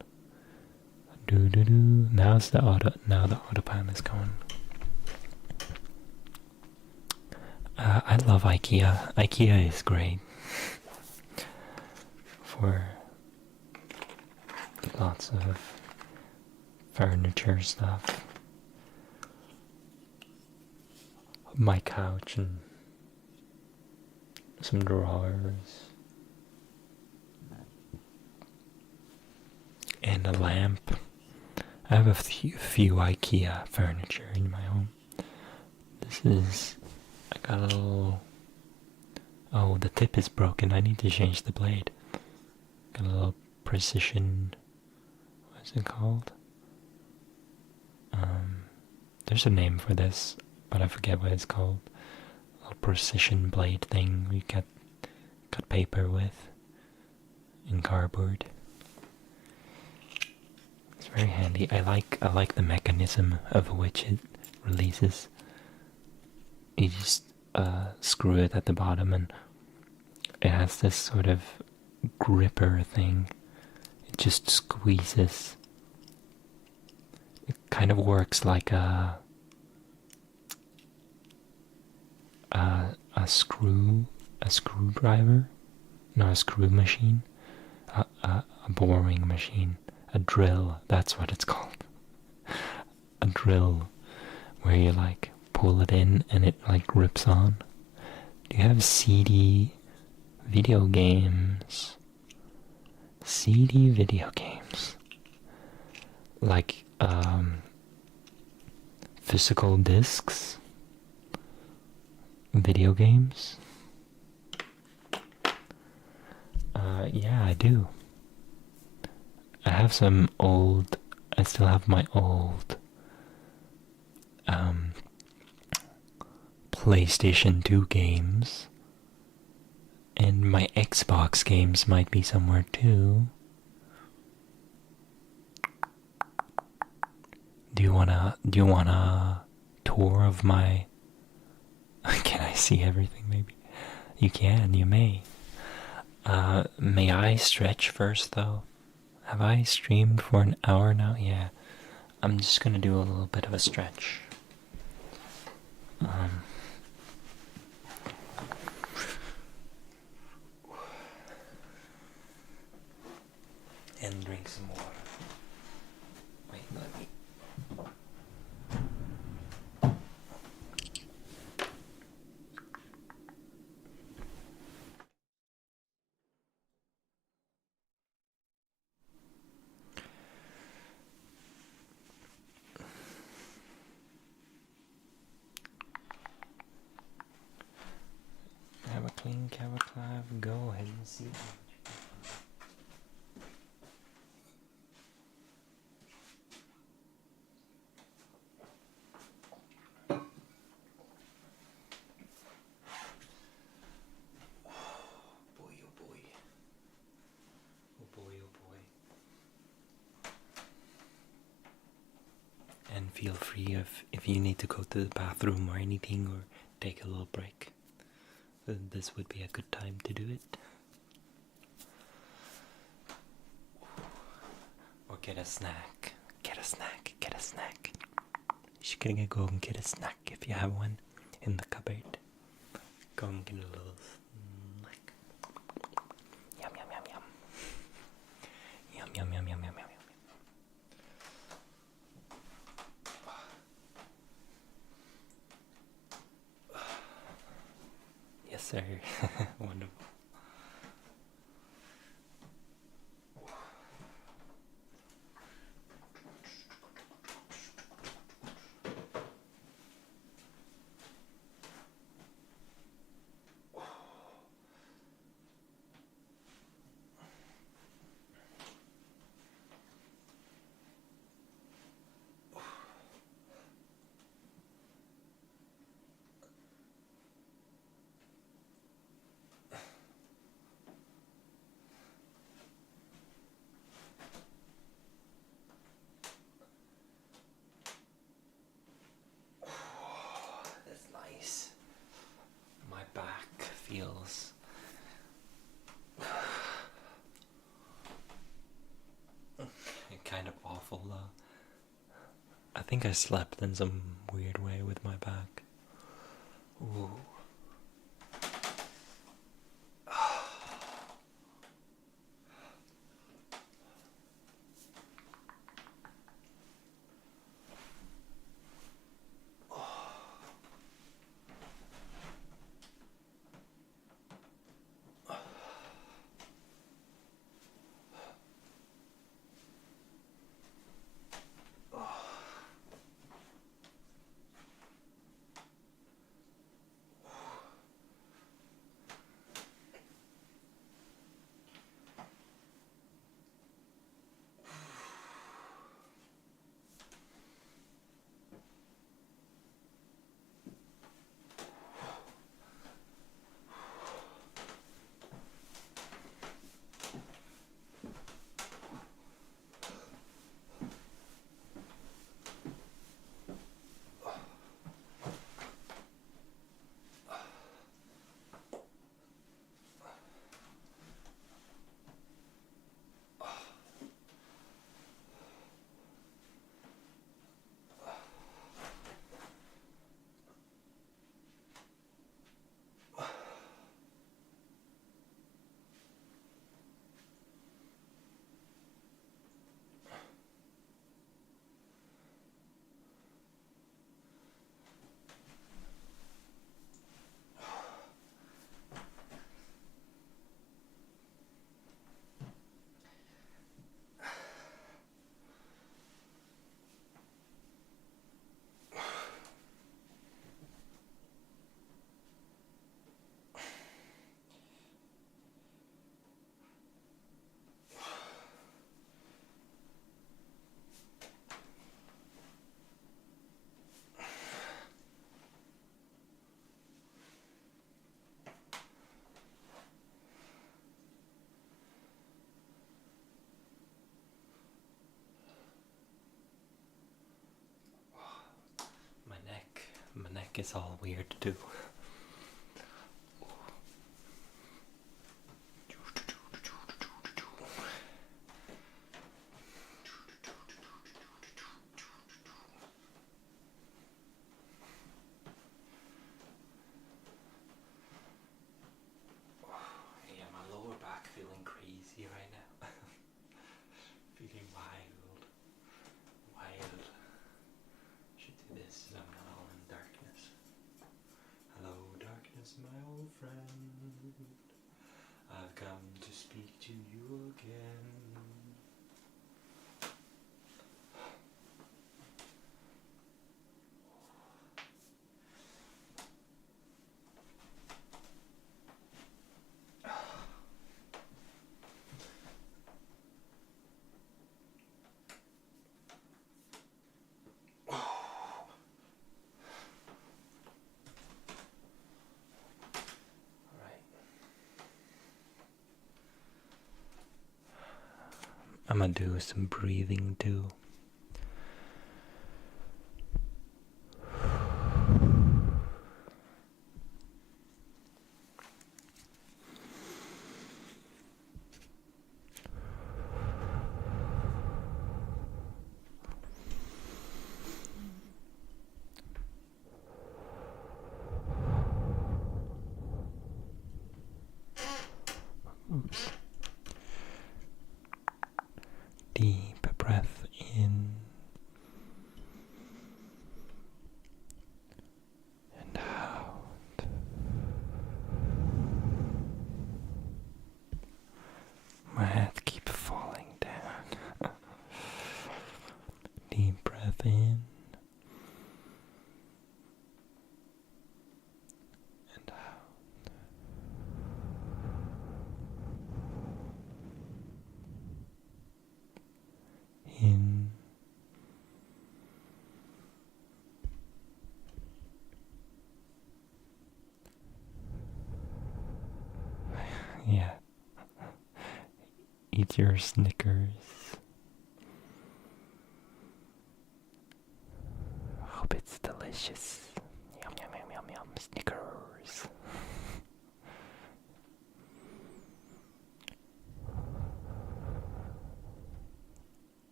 Do do do. Now the auto pan is going. I love IKEA. IKEA is great for lots of furniture stuff. My couch and some drawers and a lamp. I have a few IKEA furniture in my home. This is, I got a little, oh, the tip is broken. I need to change the blade. Got a little precision, what's it called? There's a name for this, but I forget what it's called. A little precision blade thing we cut paper with in cardboard. It's very handy. I like the mechanism of which it releases. You just screw it at the bottom, and it has this sort of gripper thing. It just squeezes. It kind of works like a screwdriver, no, a screw machine, a boring machine, a drill. That's what it's called. A drill, where you like pull it in and it like grips on. Do you have CD video games? CD video games, like physical discs, video games. Yeah, I do. I have some old. I still have my old PlayStation 2 games, and my Xbox games might be somewhere too. Do you want a tour of my? Can I see everything? Maybe you can. You may. May I stretch first, though? Have I streamed for an hour now? Yeah. I'm just gonna do a little bit of a stretch. And drink some water. Wait, let me. Have a clean Cavaclav. Go ahead and see. boy, oh boy. And feel free if you need to go to the bathroom or anything or take a little break. This would be a good time to do it. Or get a snack. Get a snack. Get a snack. You should go and get a snack if you have one in the cupboard. Go and get a little snack. Yum yum yum yum. Yum yum yum yum yum yum. Yes, sir. Wonderful. Feels kind of awful though. I think I slept in some weird way with my back. Ooh. My neck is all weird too. Yeah, my lower back feeling crazy right now. Feeling wild. Wild. Should do this so I'm not all in darkness. Hello, darkness, my old friend. I've come to speak to you again. I'm gonna do some breathing too. Oops. Deep breath in and out. My head keeps falling down. Deep breath in and out. In yeah. Eat your Snickers. Hope it's delicious. Yum yum yum yum yum. Snickers.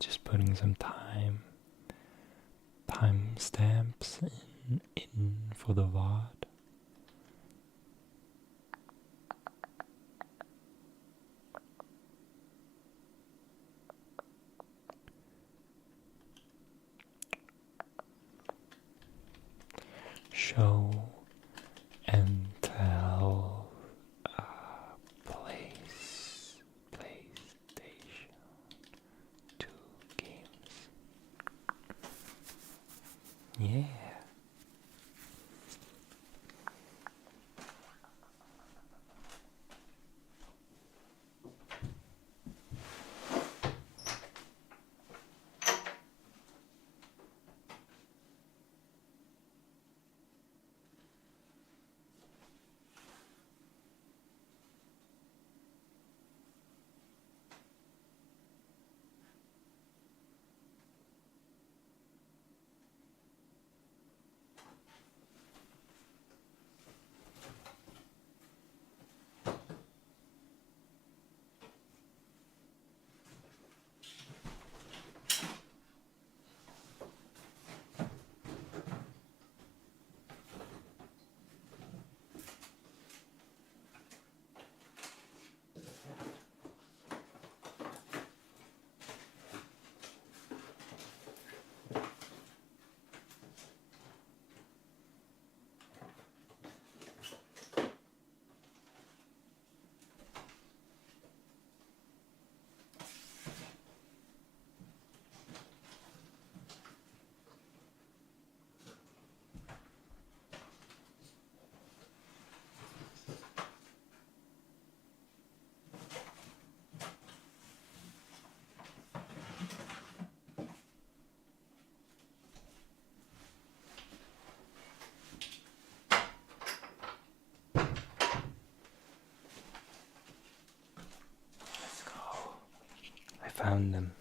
Just putting some time stamps in for the VOD. Show and tell PlayStation 2 games. Yeah. found them.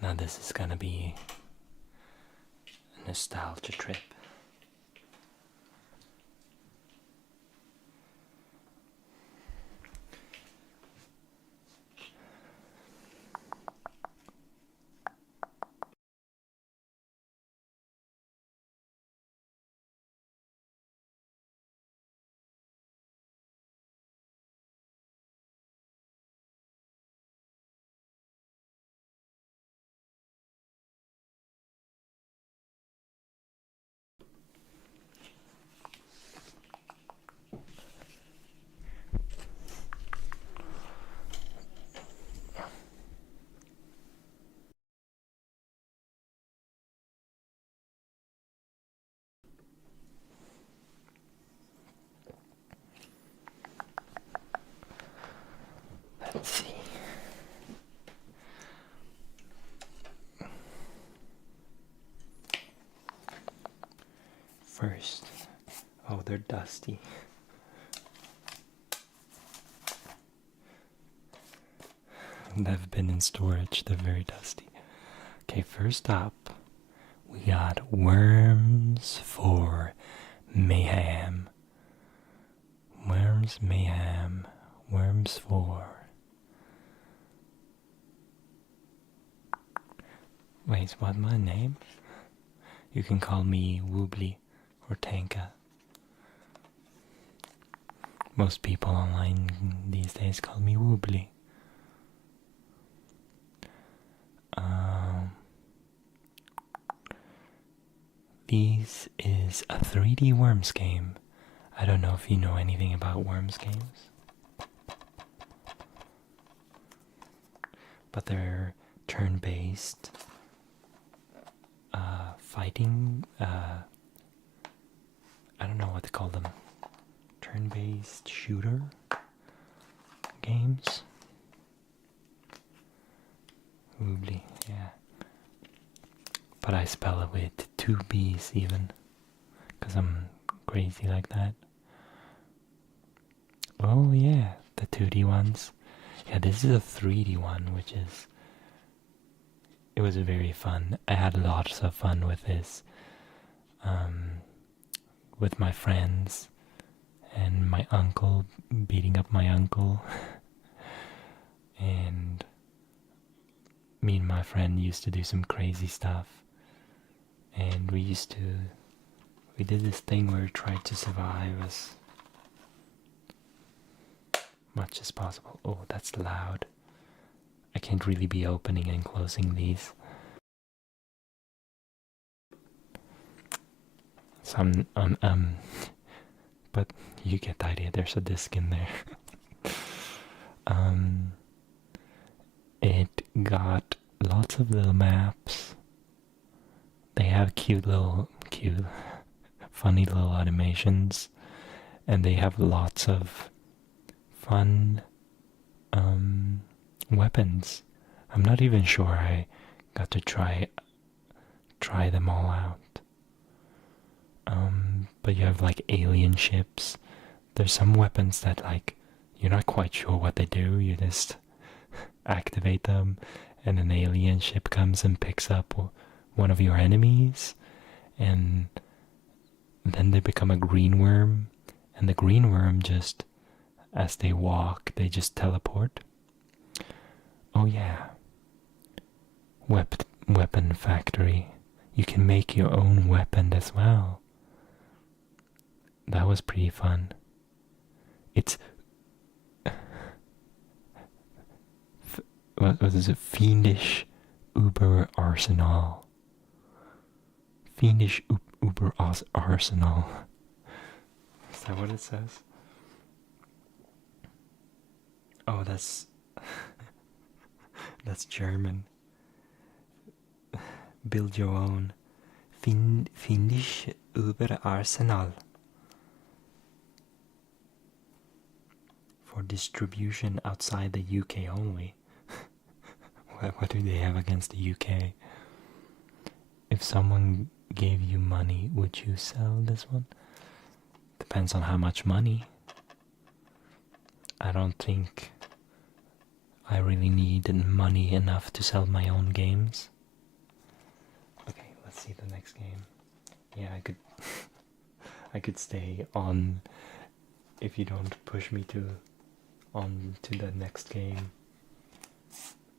Now this is gonna be a nostalgia trip. Let's see. First, oh, they're dusty. They've been in storage, they're very dusty. Okay, first up, we got Worms for Mayhem. Worms Mayhem. Worms 4. Wait, what's my name? You can call me Woobly or Tanka. Most people online these days call me Woobly. This is a 3D Worms game. I don't know if you know anything about Worms games, but they're turn-based fighting, I don't know what to call them, turn-based shooter games. Woobly, yeah. But I spell it with 2 B's even, because I'm crazy like that. Oh yeah, the 2D ones. Yeah, this is a 3D one, which is... It was very fun. I had lots of fun with this. With my friends and my uncle, beating up my uncle. And me and my friend used to do some crazy stuff. And we did this thing where we tried to survive as much as possible. Oh, that's loud. I can't really be opening and closing these. So but you get the idea, there's a disc in there. It got lots of little maps. They have cute, funny little animations, and they have lots of fun weapons. I'm not even sure I got to try them all out. But you have like alien ships. There's some weapons that like you're not quite sure what they do. You just activate them, and an alien ship comes and picks up one of your enemies, and then they become a green worm, and the green worm just, as they walk, they just teleport. Oh yeah. Weapon factory. You can make your own weapon as well. That was pretty fun. It's... What is it? Fiendish Uber Arsenal. Fiendish Uber Arsenal. Is that what it says? Oh, that's... that's German. Build your own. Fiendish Uber Arsenal. For distribution outside the UK only. What do they have against the UK? If someone gave you money, would you sell this one? depends on how much money. I don't think I really need money enough to sell my own games. Okay, let's see the next game. Yeah, I could I could stay on if you don't push me to on to the next game.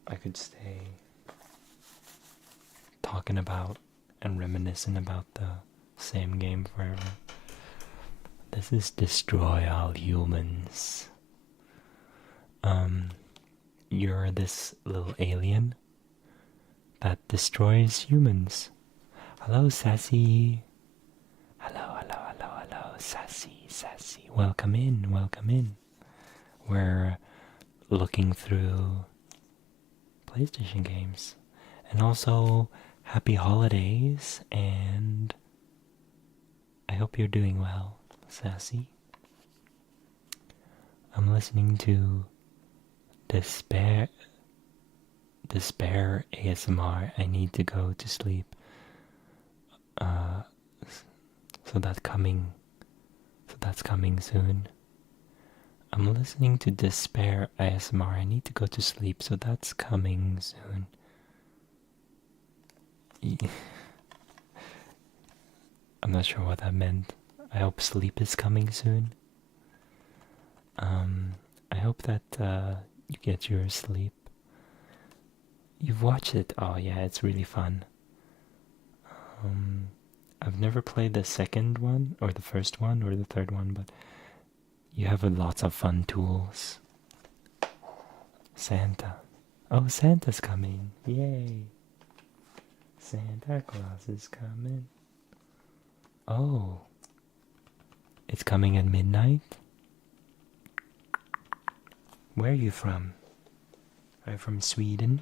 I could stay talking about and reminiscing about the same game forever. This is Destroy All Humans. You're this little alien that destroys humans. Hello, Sassy. Hello, Sassy, Sassy. Welcome in, welcome in. We're looking through PlayStation games. And also, happy holidays, and I hope you're doing well, Sassy. I'm listening to Despair ASMR. I need to go to sleep. So that's coming soon. I'm listening to Despair ASMR. I need to go to sleep, so that's coming soon. I'm not sure what that meant. I hope sleep is coming soon. I hope that you get your sleep. You've watched it? Oh yeah, it's really fun. I've never played the second one, or the first one, or the third one, but you have lots of fun tools. Santa. Oh, Santa's coming. Yay. Santa Claus is coming. Oh. It's coming at midnight? Where are you from? Are you from Sweden?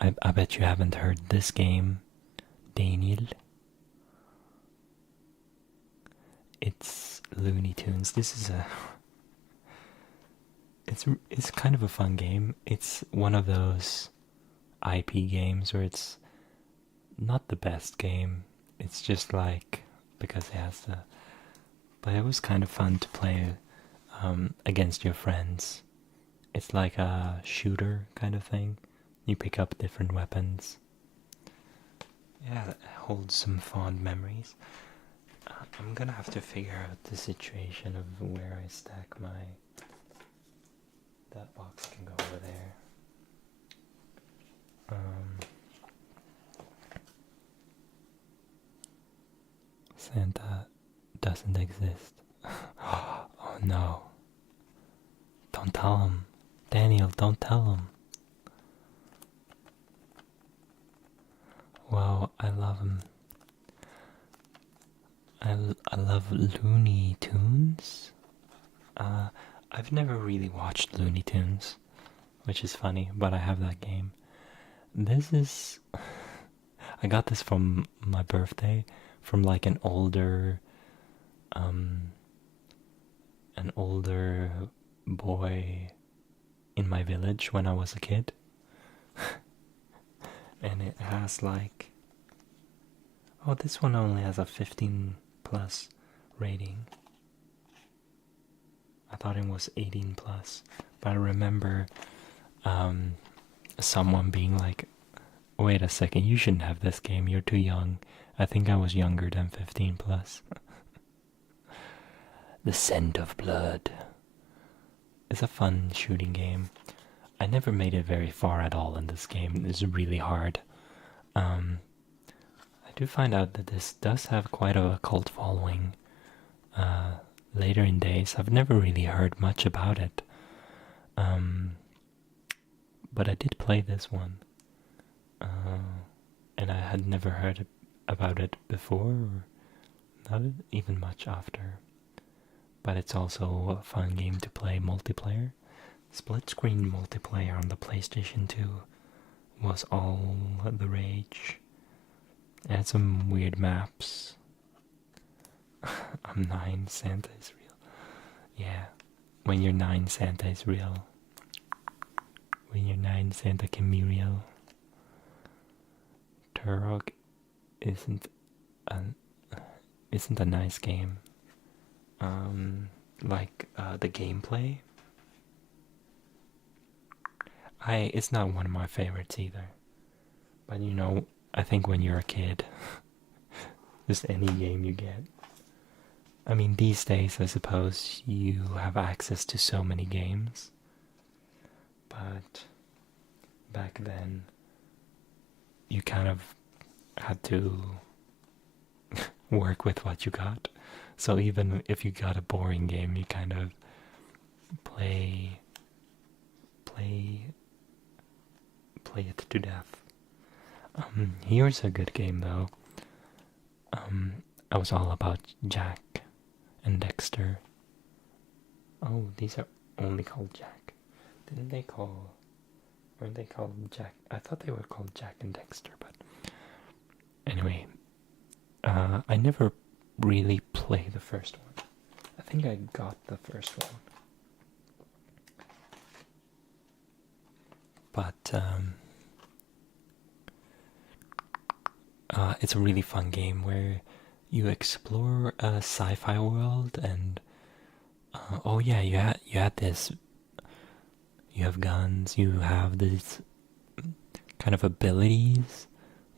I bet you haven't heard this game, Daniel. It's Looney Tunes. This is it's kind of a fun game. It's one of those IP games where it's not the best game. It's just like because it has the, but it was kind of fun to play against your friends. It's like a shooter kind of thing. You pick up different weapons. Yeah, it holds some fond memories. I'm gonna have to figure out the situation of where I stack my... That box can go over there. Santa doesn't exist. Oh no. Don't tell him. Daniel, don't tell him. Wow, I love him. I love Looney Tunes. I've never really watched Looney Tunes, which is funny, but I have that game. This is... I got this from my birthday, from like an older boy in my village when I was a kid. And it has like... Oh, this one only has a 15 plus rating. I thought it was 18 plus, but I remember someone being like, wait a second, you shouldn't have this game, you're too young. I think I was younger than 15 plus. The Scent of Blood. It's a fun shooting game. I never made it very far at all in this game. It's really hard. I do find out that this does have quite a cult following. Later in days, I've never really heard much about it. But I did play this one. And I had never heard about it before, or not even much after. But it's also a fun game to play multiplayer. Split screen multiplayer on the PlayStation 2 was all the rage. It had some weird maps. I'm 9, Santa is real. Yeah, when you're 9, Santa is real. When you're 9, Santa can be real. Turok isn't a isn't a nice game. Like the gameplay, it's not one of my favorites either. But you know, I think when you're a kid, just any game you get. I mean, these days, I suppose you have access to so many games, but back then, you kind of had to work with what you got. So even if you got a boring game, you kind of play play play it to death. Here's a good game though. I was all about Jack and Dexter. Oh, these are only called Jack. Didn't they call? Weren't they called Jack? I thought they were called Jack and Dexter, but anyway, I never really played the first one. I think I got the first one, but it's a really fun game where you explore a sci-fi world, and oh yeah, you had this. You have guns. You have these kind of abilities.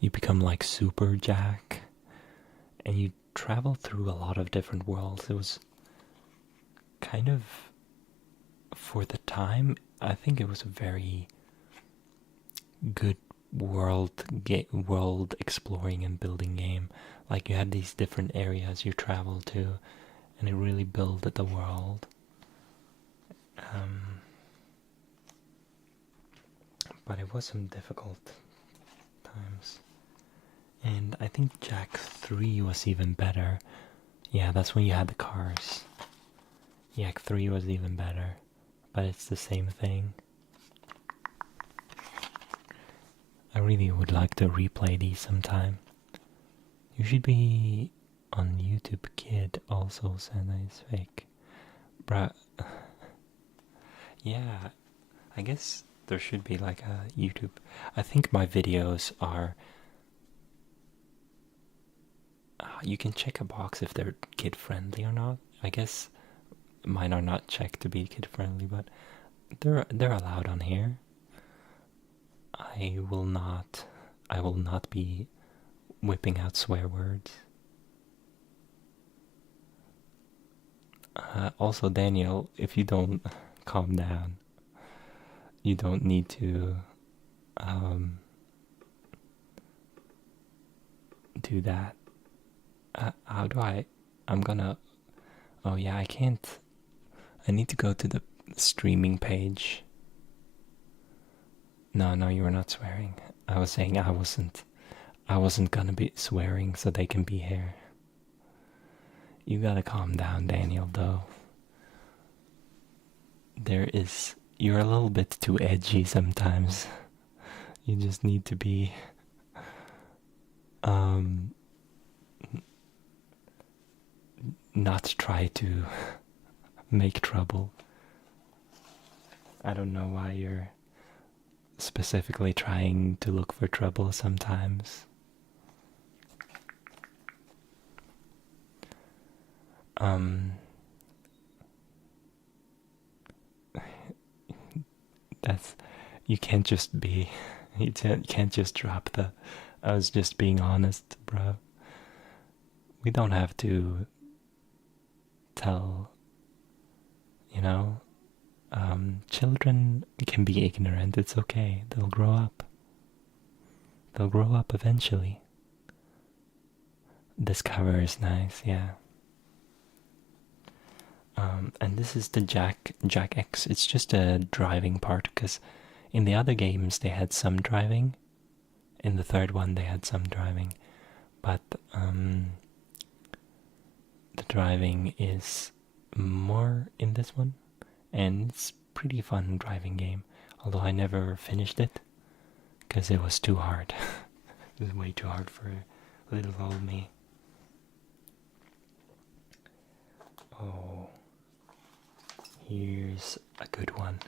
You become like Super Jack, and you travel through a lot of different worlds. It was kind of, for the time, I think it was a very good world exploring and building game. Like you had these different areas you travel to, and it really built the world. But it was some difficult times. And I think Jack 3 was even better. Yeah, that's when you had the cars. Jack 3 was even better, but it's the same thing. I really would like to replay these sometime. You should be on YouTube Kid also, said that is fake. Bruh. Yeah, I guess there should be like a YouTube. I think my videos are. You can check a box if they're kid friendly or not. I guess mine are not checked to be kid friendly, but they're allowed on here. I will not be whipping out swear words. Also, Daniel, if you don't calm down, you don't need to do that. How do I? I'm gonna. Oh yeah, I can't. I need to go to the streaming page. No, you were not swearing. I was saying I wasn't. I wasn't gonna be swearing so they can be here. You gotta calm down, Daniel, though. You're a little bit too edgy sometimes. You just need to be, not try to make trouble. I don't know why you're specifically trying to look for trouble sometimes. That's you can't just be you can't just drop the I was just being honest, bro. We don't have to tell, you know, children can be ignorant. It's okay. They'll grow up. They'll grow up eventually. This cover is nice, yeah. And this is the Jack X. It's just a driving part, because in the other games they had some driving. In the third one they had some driving, but the driving is more in this one, and it's pretty fun driving game. Although I never finished it because it was too hard. It was way too hard for little old me. Oh, here's a good one.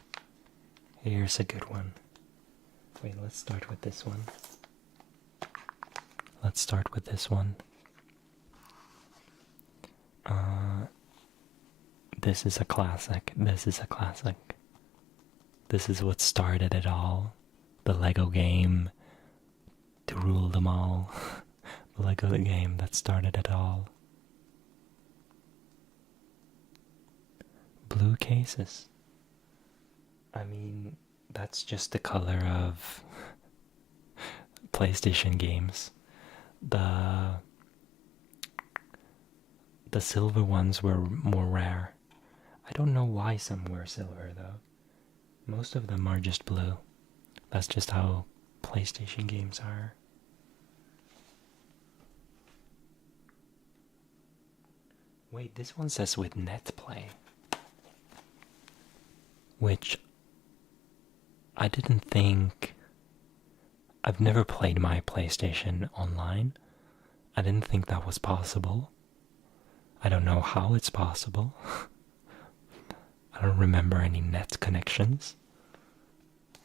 Here's a good one. Wait, let's start with this one. Let's start with this one. This is a classic. This is a classic. This is what started it all. The Lego game to rule them all. The Lego game that started it all. Blue cases. I mean, that's just the color of PlayStation games. The silver ones were more rare. I don't know why some were silver though. Most of them are just blue. That's just how PlayStation games are. Wait, this one says with net play. Which I didn't think. I've never played my PlayStation online. I didn't think that was possible. I don't know how it's possible. I don't remember any net connections.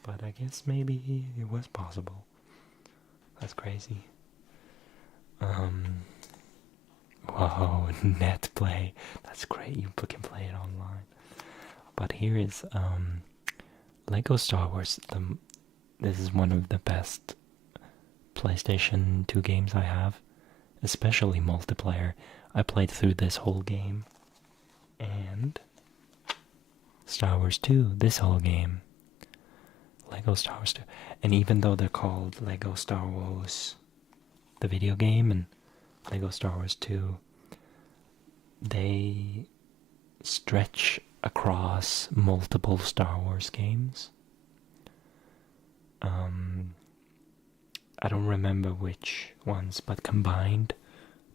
But I guess maybe it was possible. That's crazy. Whoa, net play. That's great, you can play it online. But here is Lego Star Wars. This is one of the best PlayStation 2 games I have. Especially multiplayer. I played through this whole game. And Star Wars 2, this whole game. Lego Star Wars 2. And even though they're called Lego Star Wars, the video game, and Lego Star Wars 2, they stretch across multiple Star Wars games. I don't remember which ones, but combined,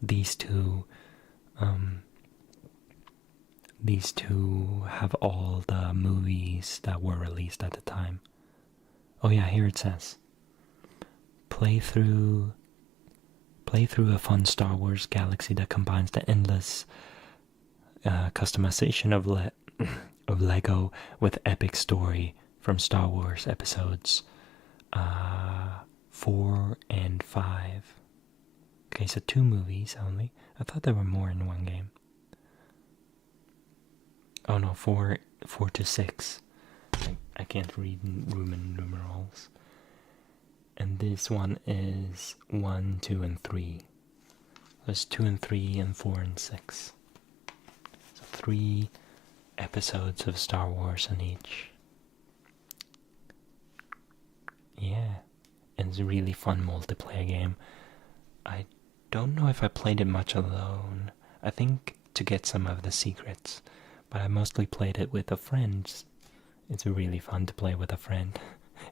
these two have all the movies that were released at the time. Oh yeah, here it says, play through a fun Star Wars galaxy that combines the endless customization of Lego with epic story from Star Wars episodes 4 and 5. Okay, so 2 movies only. I thought there were more in one game. Oh no, 4 to 6. I can't read Roman numerals. And this one is 1, 2, and 3. There's 2 and 3 and 4 and 6. So 3 episodes of Star Wars on each. Yeah, and it's a really fun multiplayer game. I don't know if I played it much alone. I think to get some of the secrets, but I mostly played it with a friend. It's really fun to play with a friend,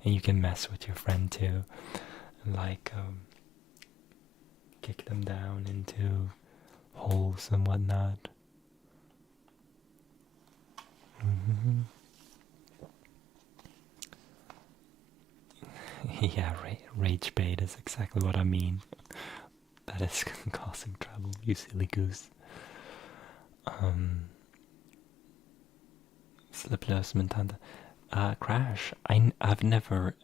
and you can mess with your friend too, like kick them down into holes and whatnot. Yeah, rage bait is exactly what I mean. That is causing trouble, you silly goose. Sliplös Mentanda. Crash. I had never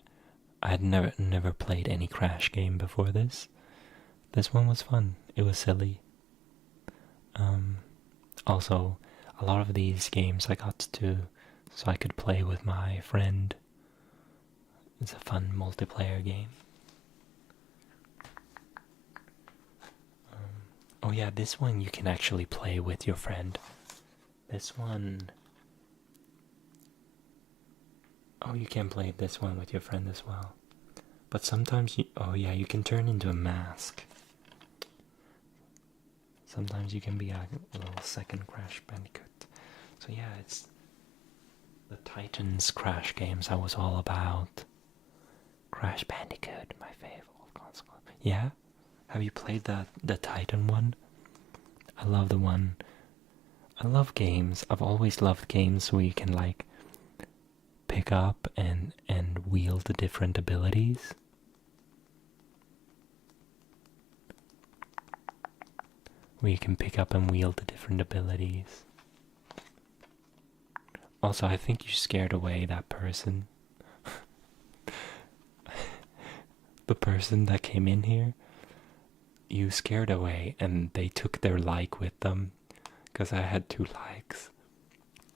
played any Crash game before this. This one was fun. It was silly. Also, a lot of these games I got to, so I could play with my friend. It's a fun multiplayer game. Oh yeah, this one you can actually play with your friend. This one... Oh, you can play this one with your friend as well. But sometimes oh yeah, you can turn into a mask. Sometimes you can be a little second Crash Bandicoot. So yeah, it's the Titans Crash games I was all about. Crash Bandicoot, my favorite console. Yeah? Have you played the Titan one? I love the one. I love games. I've always loved games where you can like pick up and wield the different abilities. Where you can pick up and wield the different abilities. Also, I think you scared away that person. The person that came in here, you scared away and they took their like with them because I had 2 likes.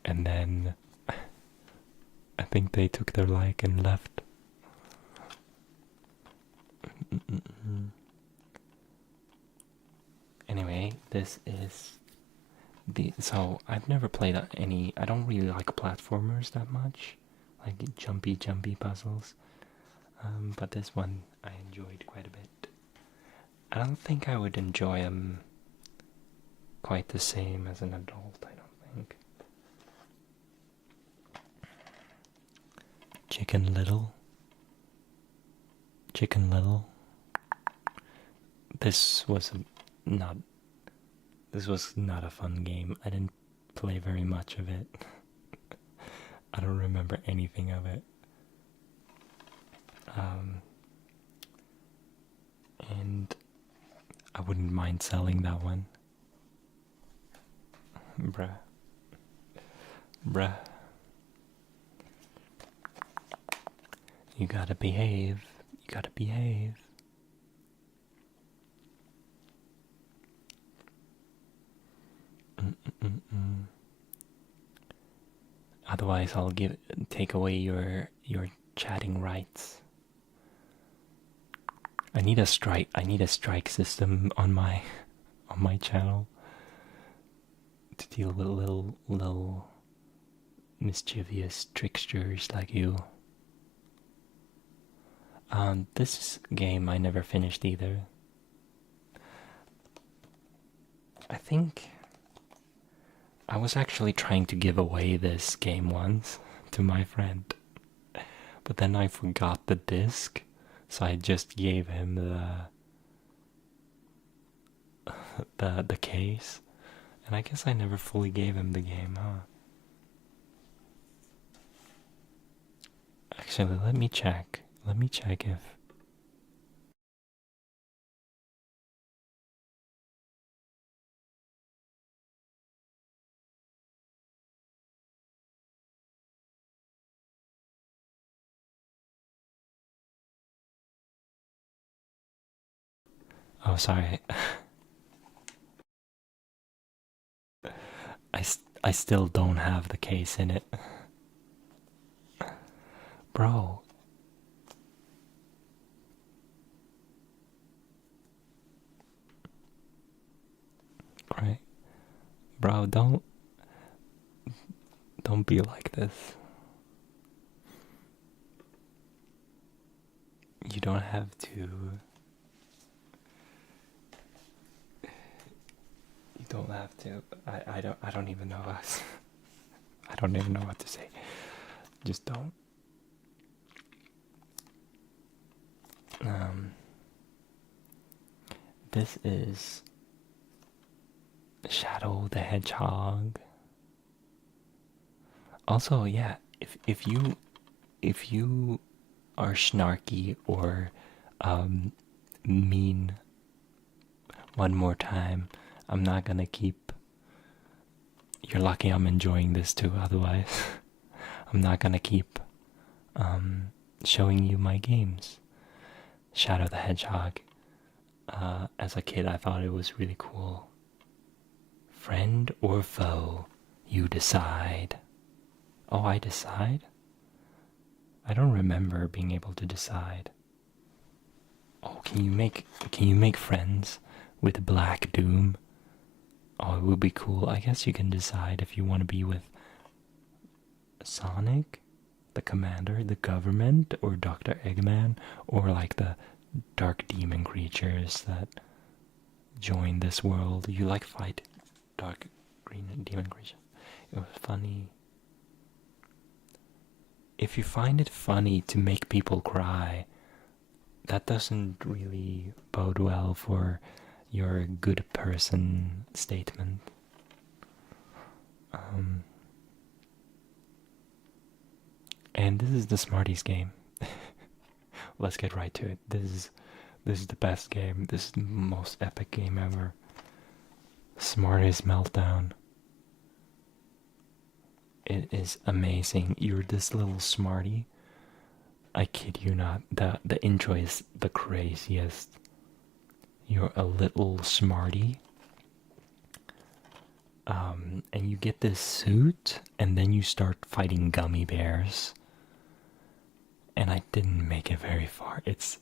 And then I think they took their like and left. Anyway, this is so I've never played any. I don't really like platformers that much, like jumpy puzzles. But this one I enjoyed quite a bit. I don't think I would enjoy them quite the same as an adult. I don't think. Chicken Little. Chicken Little. This was not. This was not a fun game. I didn't play very much of it. I don't remember anything of it. And I wouldn't mind selling that one. Bruh. Bruh. You gotta behave. You gotta behave. Otherwise, I'll take away your chatting rights. I need a strike system on my channel to deal with little mischievous tricksters like you. This game I never finished either. I think I was actually trying to give away this game once to my friend, but then I forgot the disc, so I just gave him the case, and I guess I never fully gave him the game, huh? Actually, let me check. Let me check if. Oh, sorry. I still don't have the case in it. Bro. Right? Bro, don't be like this. You don't have to. You don't have to. I don't even know us. I don't even know what to say. Just don't. This is Shadow the Hedgehog. Also, yeah, if you are snarky or mean one more time, I'm not gonna keep. You're lucky I'm enjoying this too, otherwise I'm not gonna keep showing you my games. Shadow the Hedgehog. As a kid, I thought it was really cool. Friend or foe, you decide. Oh, I decide? I don't remember being able to decide. Oh, can you make friends with Black Doom? Oh, it would be cool. I guess you can decide if you want to be with Sonic, the Commander, the Government, or Dr. Eggman, or like the dark demon creatures that join this world. You like fight dark green demon creatures. It was funny. If you find it funny to make people cry, that doesn't really bode well for your good person statement. And this is the Smarties game. Let's get right to it. This is the best game. This is the most epic game ever. Smarties Meltdown. It is amazing. You're this little smarty. I kid you not. The intro is the craziest. you're a little smarty, and you get this suit, and then you start fighting gummy bears. And I didn't make it very far. It's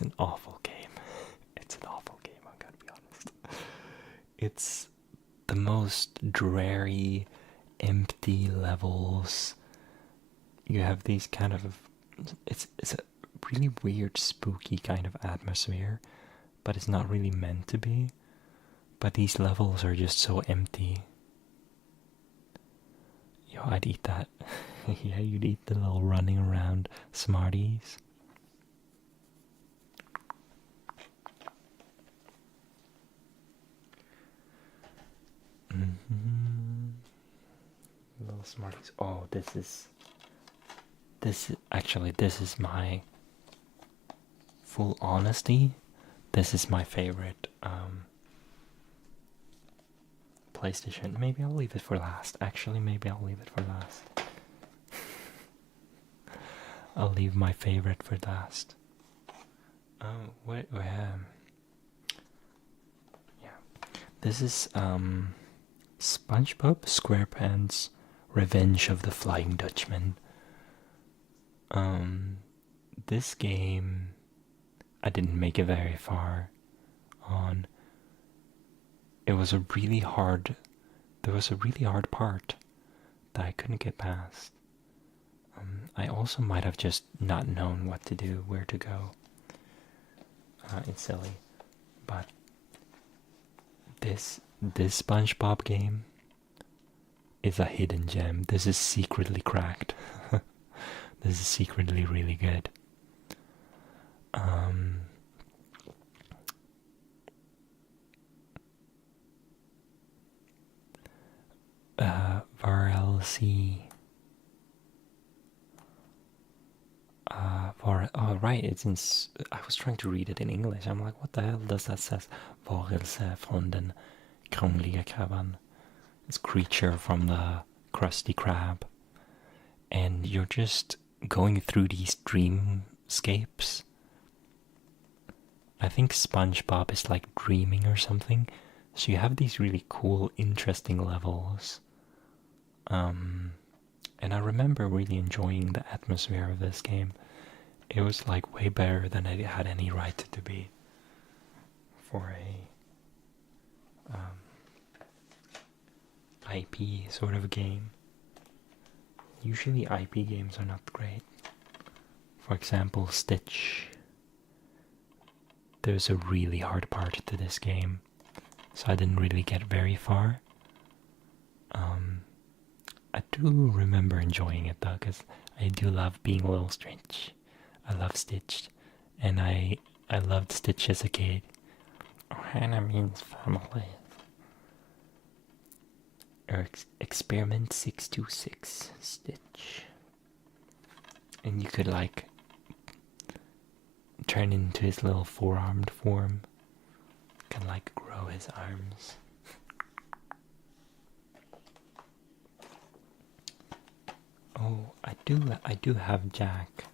an awful game. It's an awful game, I'm gonna be honest. It's the most dreary, empty levels. You have these kind of it's a really weird, spooky kind of atmosphere, but it's not really meant to be. But these levels are just so empty. Yo, I'd eat that. Yeah, you'd eat the little running around Smarties. Little Smarties. Oh, this is my full honesty. This is my favorite PlayStation. Maybe I'll leave it for last. Actually, maybe I'll leave it for last. I'll leave my favorite for last. Wait, yeah. This is SpongeBob SquarePants Revenge of the Flying Dutchman. This game I didn't make it very far on. There was a really hard part that I couldn't get past. I also might have just not known what to do, where to go. It's silly, but this SpongeBob game is a hidden gem. This is secretly cracked. This is secretly really good. VRLC. Oh, right, it's in. I was trying to read it in English. I'm like, what the hell does that say? Varelse från den krångliga krabban. It's creature from the Krusty Krab. And you're just going through these dreamscapes. I think SpongeBob is like dreaming or something. So you have these really cool, interesting levels. And I remember really enjoying the atmosphere of this game. It was like way better than it had any right to be for a IP sort of game. Usually IP games are not great. For example, Stitch. There's a really hard part to this game, so I didn't really get very far. I do remember enjoying it though, because I do love being a little Stitch. I love Stitch, and I loved Stitch as a kid. Hannah means family. Or Experiment 626 Stitch. And you could like turn into his little four-armed form. Can like grow his arms. Oh, I do have Jack.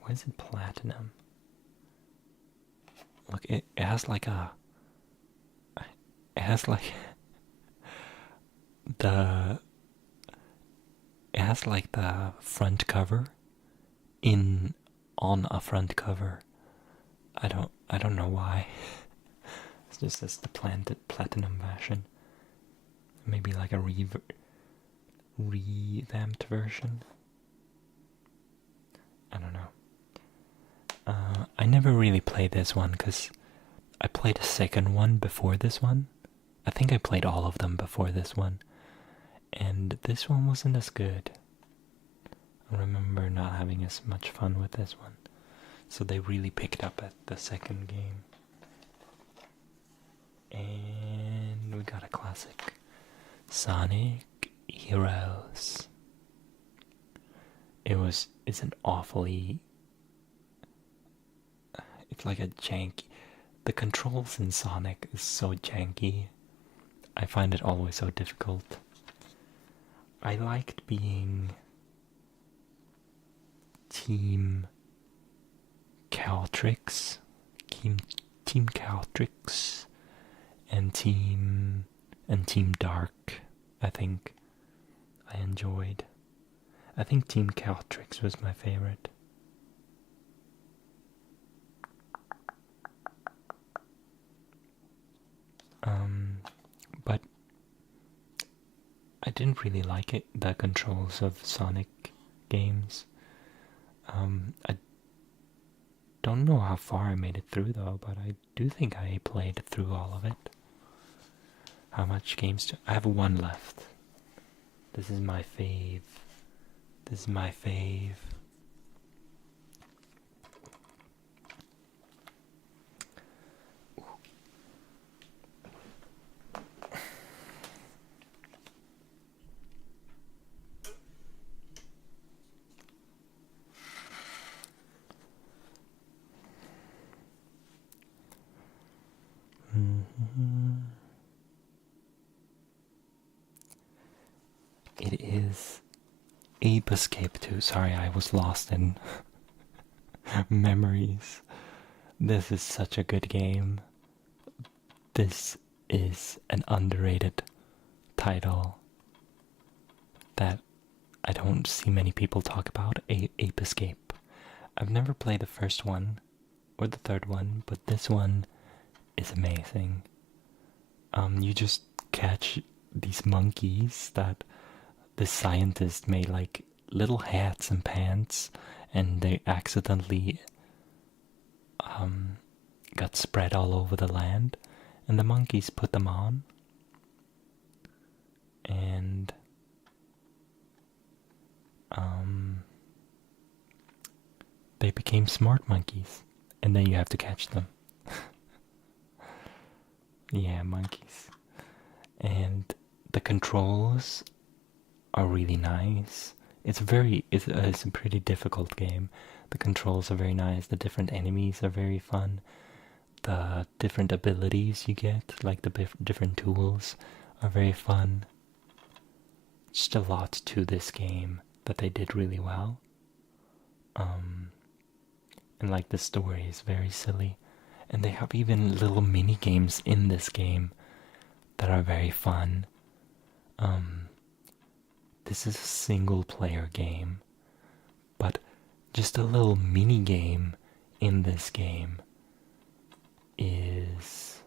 Why is it platinum? Look, it has like a. It has like the. It has like the front cover on a front cover. I don't know why. It's just as the platinum version. Maybe like a revamped version. I don't know. I never really played this one because I played a second one before this one. I think I played all of them before this one, and this one wasn't as good. I remember not having as much fun with this one, so they really picked up at the second game. And we got a classic, Sonic Heroes. It's an awfully, it's like a janky, the controls in Sonic is so janky. I find it always so difficult. I liked being Team Caltrix, Team Caltrix and Team Dark. I think I enjoyed. I think Team Caltrix was my favorite. But I didn't really like it, the controls of Sonic games. I don't know how far I made it through though, but I do think I played through all of it. How much games do I have? One left. This is my fave. This is my fave. It is Ape Escape 2. Sorry, I was lost in memories. This is such a good game. This is an underrated title that I don't see many people talk about. Ape Escape. I've never played the first one or the third one, but this one is amazing. You just catch these monkeys that the scientist made like little hats and pants, and they accidentally got spread all over the land, and the monkeys put them on, and they became smart monkeys, and then you have to catch them. Yeah, monkeys. And the controls are really nice. It's a pretty difficult game. The controls are very nice. The different enemies are very fun. The different abilities you get, like the different tools, are very fun. Just a lot to this game that they did really well. And like the story is very silly. And they have even little mini games in this game that are very fun. This is a single player game, but just a little mini game in this game is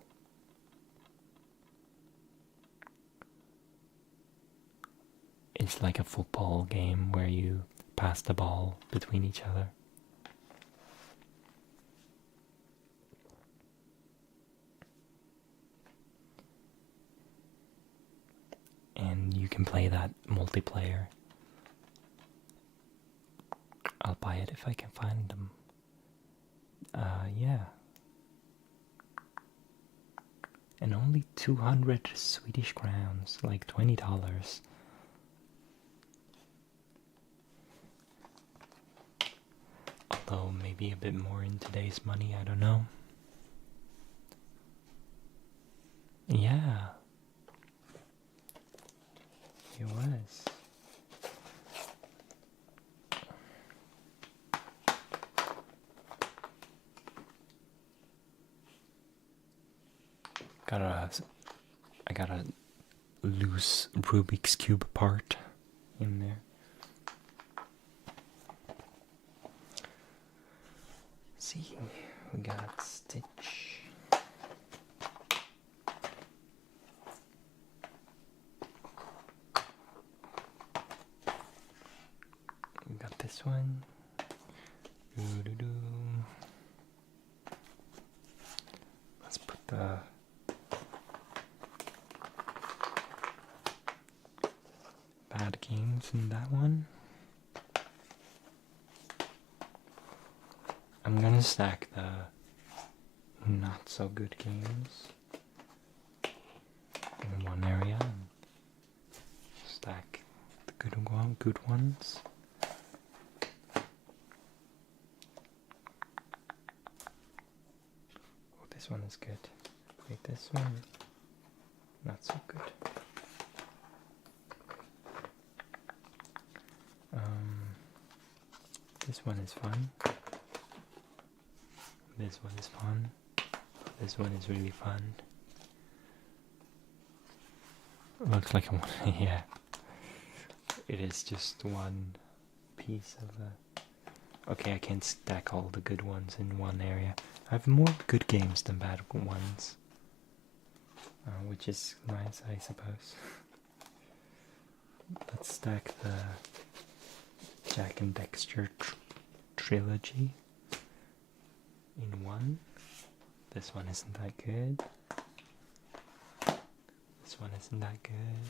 it's like a football game where you pass the ball between each other. And you can play that multiplayer. I'll buy it if I can find them. Yeah. And only 200 Swedish crowns, like $20. Although maybe a bit more in today's money, I don't know. Yeah. He was. I got a loose Rubik's Cube part in there. See, we got Stitch. We got this one. Doo-doo-doo. Let's put the bad games in that one. I'm gonna stack the not so good games in one area and stack the good ones. Oh, this one is good. Wait, this one not so good. This one is fun. This one is fun. This one is really fun. Looks like a yeah. It is just one piece of the. Okay, I can't stack all the good ones in one area. I have more good games than bad ones, which is nice, I suppose. Let's stack the Jack and Dexter trilogy in one. This one isn't that good. This one isn't that good.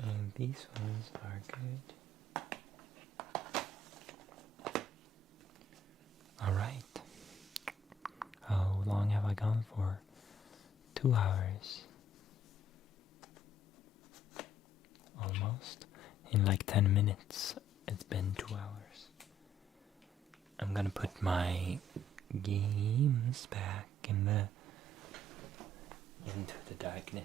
And these ones are good. Alright. How long have I gone for? 2 hours. Almost. In like 10 minutes, it's been 2 hours. I'm gonna put my games back into the darkness.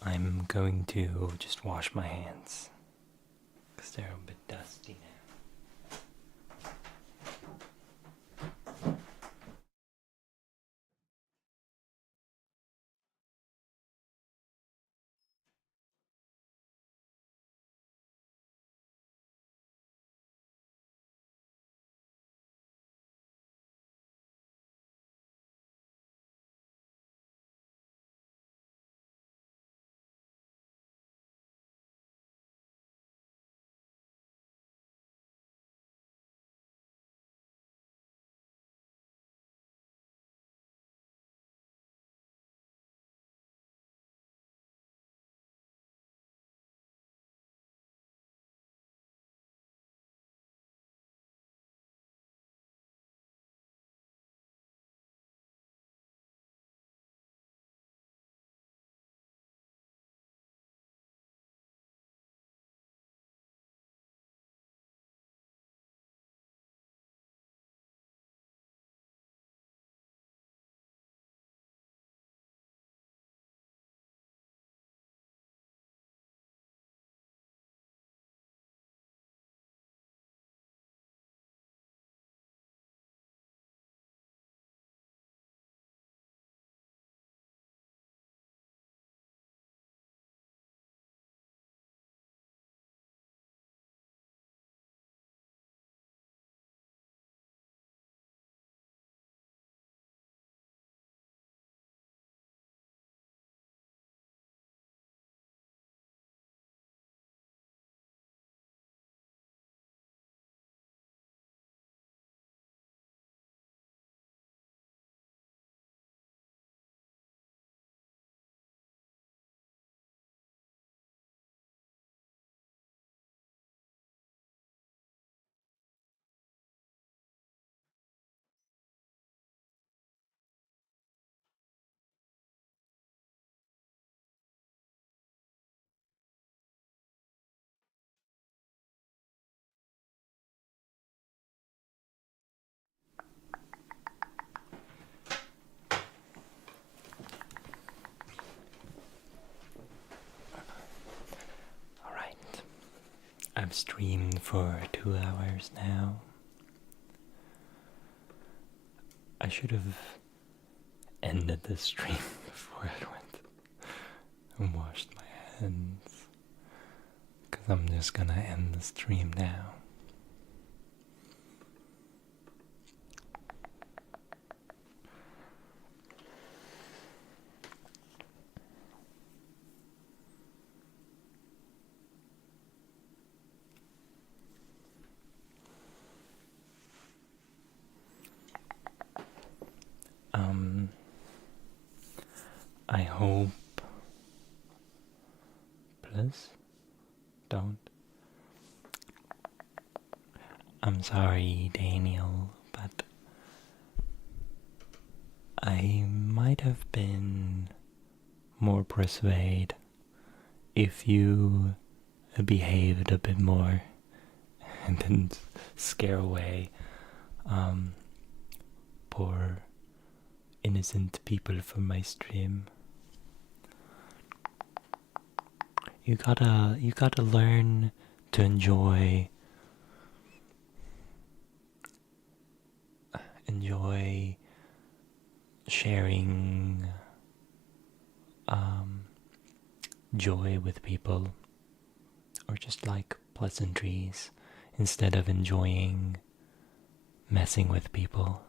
I'm going to just wash my hands because they're a bit dusty now. I've streamed for 2 hours now. I should have ended the stream before I went and washed my hands, because I'm just gonna end the stream now. I hope. Please don't. I'm sorry, Daniel, but I might have been more persuaded if you behaved a bit more and didn't scare away poor innocent people from my stream. You gotta learn to enjoy sharing joy with people, or just like pleasantries, instead of enjoying messing with people.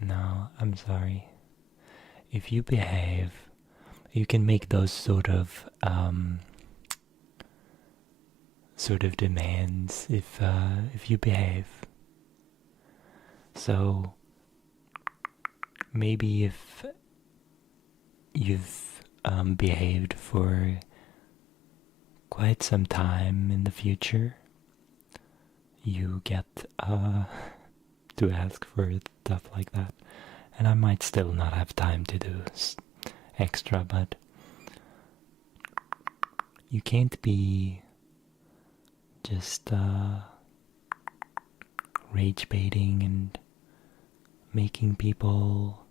No, I'm sorry. If you behave, you can make those sort of demands if you behave. So maybe if you've behaved for quite some time in the future, you get to ask for stuff like that. And I might still not have time to do extra, but you can't be just rage baiting and making people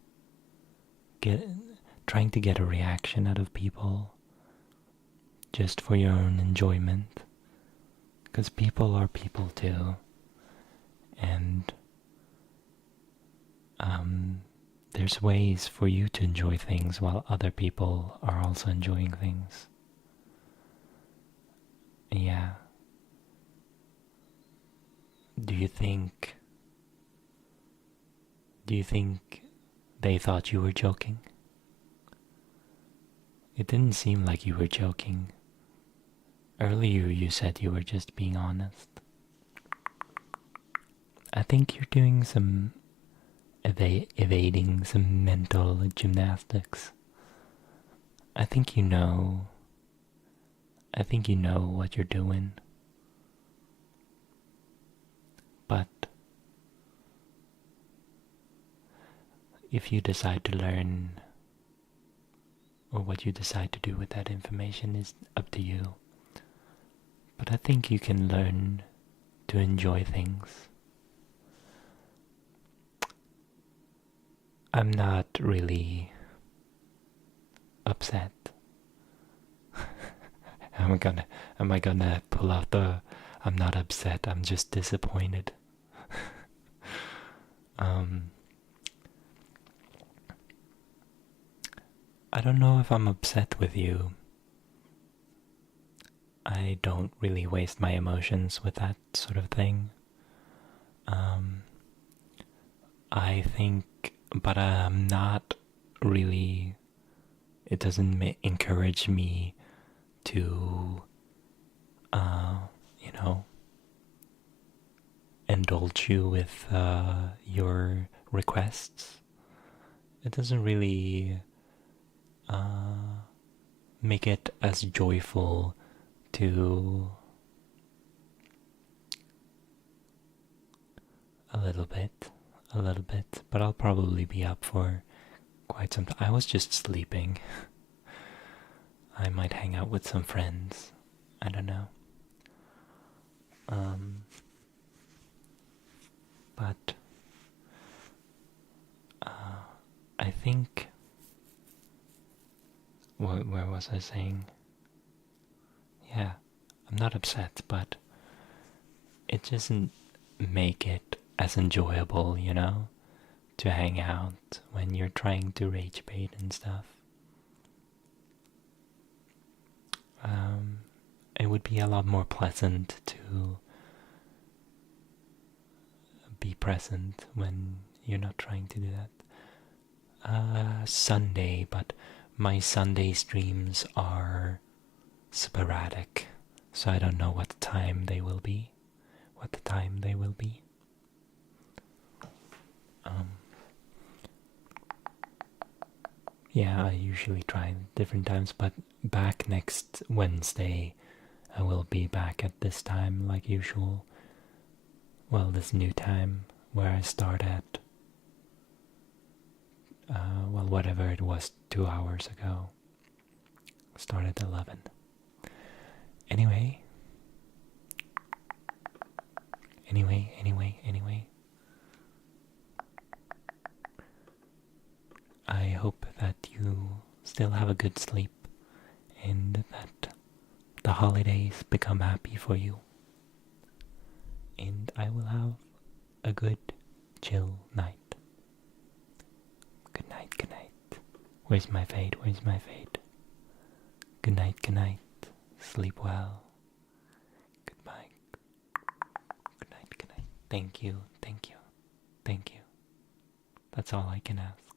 trying to get a reaction out of people just for your own enjoyment, because people are people too, and there's ways for you to enjoy things while other people are also enjoying things. Yeah. Do you think they thought you were joking? It didn't seem like you were joking. Earlier you said you were just being honest. I think you're doing some evading some mental gymnastics. I think you know what you're doing. But if you decide to learn, or what you decide to do with that information, is up to you. But I think you can learn to enjoy things. I'm not really upset. Am I gonna pull out the I'm not upset, I'm just disappointed? I don't know if I'm upset with you. I don't really waste my emotions with that sort of thing. I think, but I'm not really, it doesn't encourage me to, indulge you with your requests. It doesn't really make it as joyful to a little bit, but I'll probably be up for quite some time. I was just sleeping. I might hang out with some friends. I don't know. But I think, where was I saying? yeah, I'm not upset, but it doesn't make it as enjoyable, you know, to hang out when you're trying to rage bait and stuff. It would be a lot more pleasant to be present when you're not trying to do that. Sunday, but my Sunday streams are sporadic, so I don't know what time they will be. What the time they will be. Yeah, I usually try different times, but back next Wednesday, I will be back at this time like usual. Well, this new time where I start at, well, whatever it was 2 hours ago. Start at 11. Anyway, anyway. I hope that you still have a good sleep and that the holidays become happy for you. And I will have a good, chill night. Good night, good night. Where's my fade? Where's my fade? Good night, good night. Sleep well. Goodbye. Good night, good night. Thank you, thank you, thank you. That's all I can ask.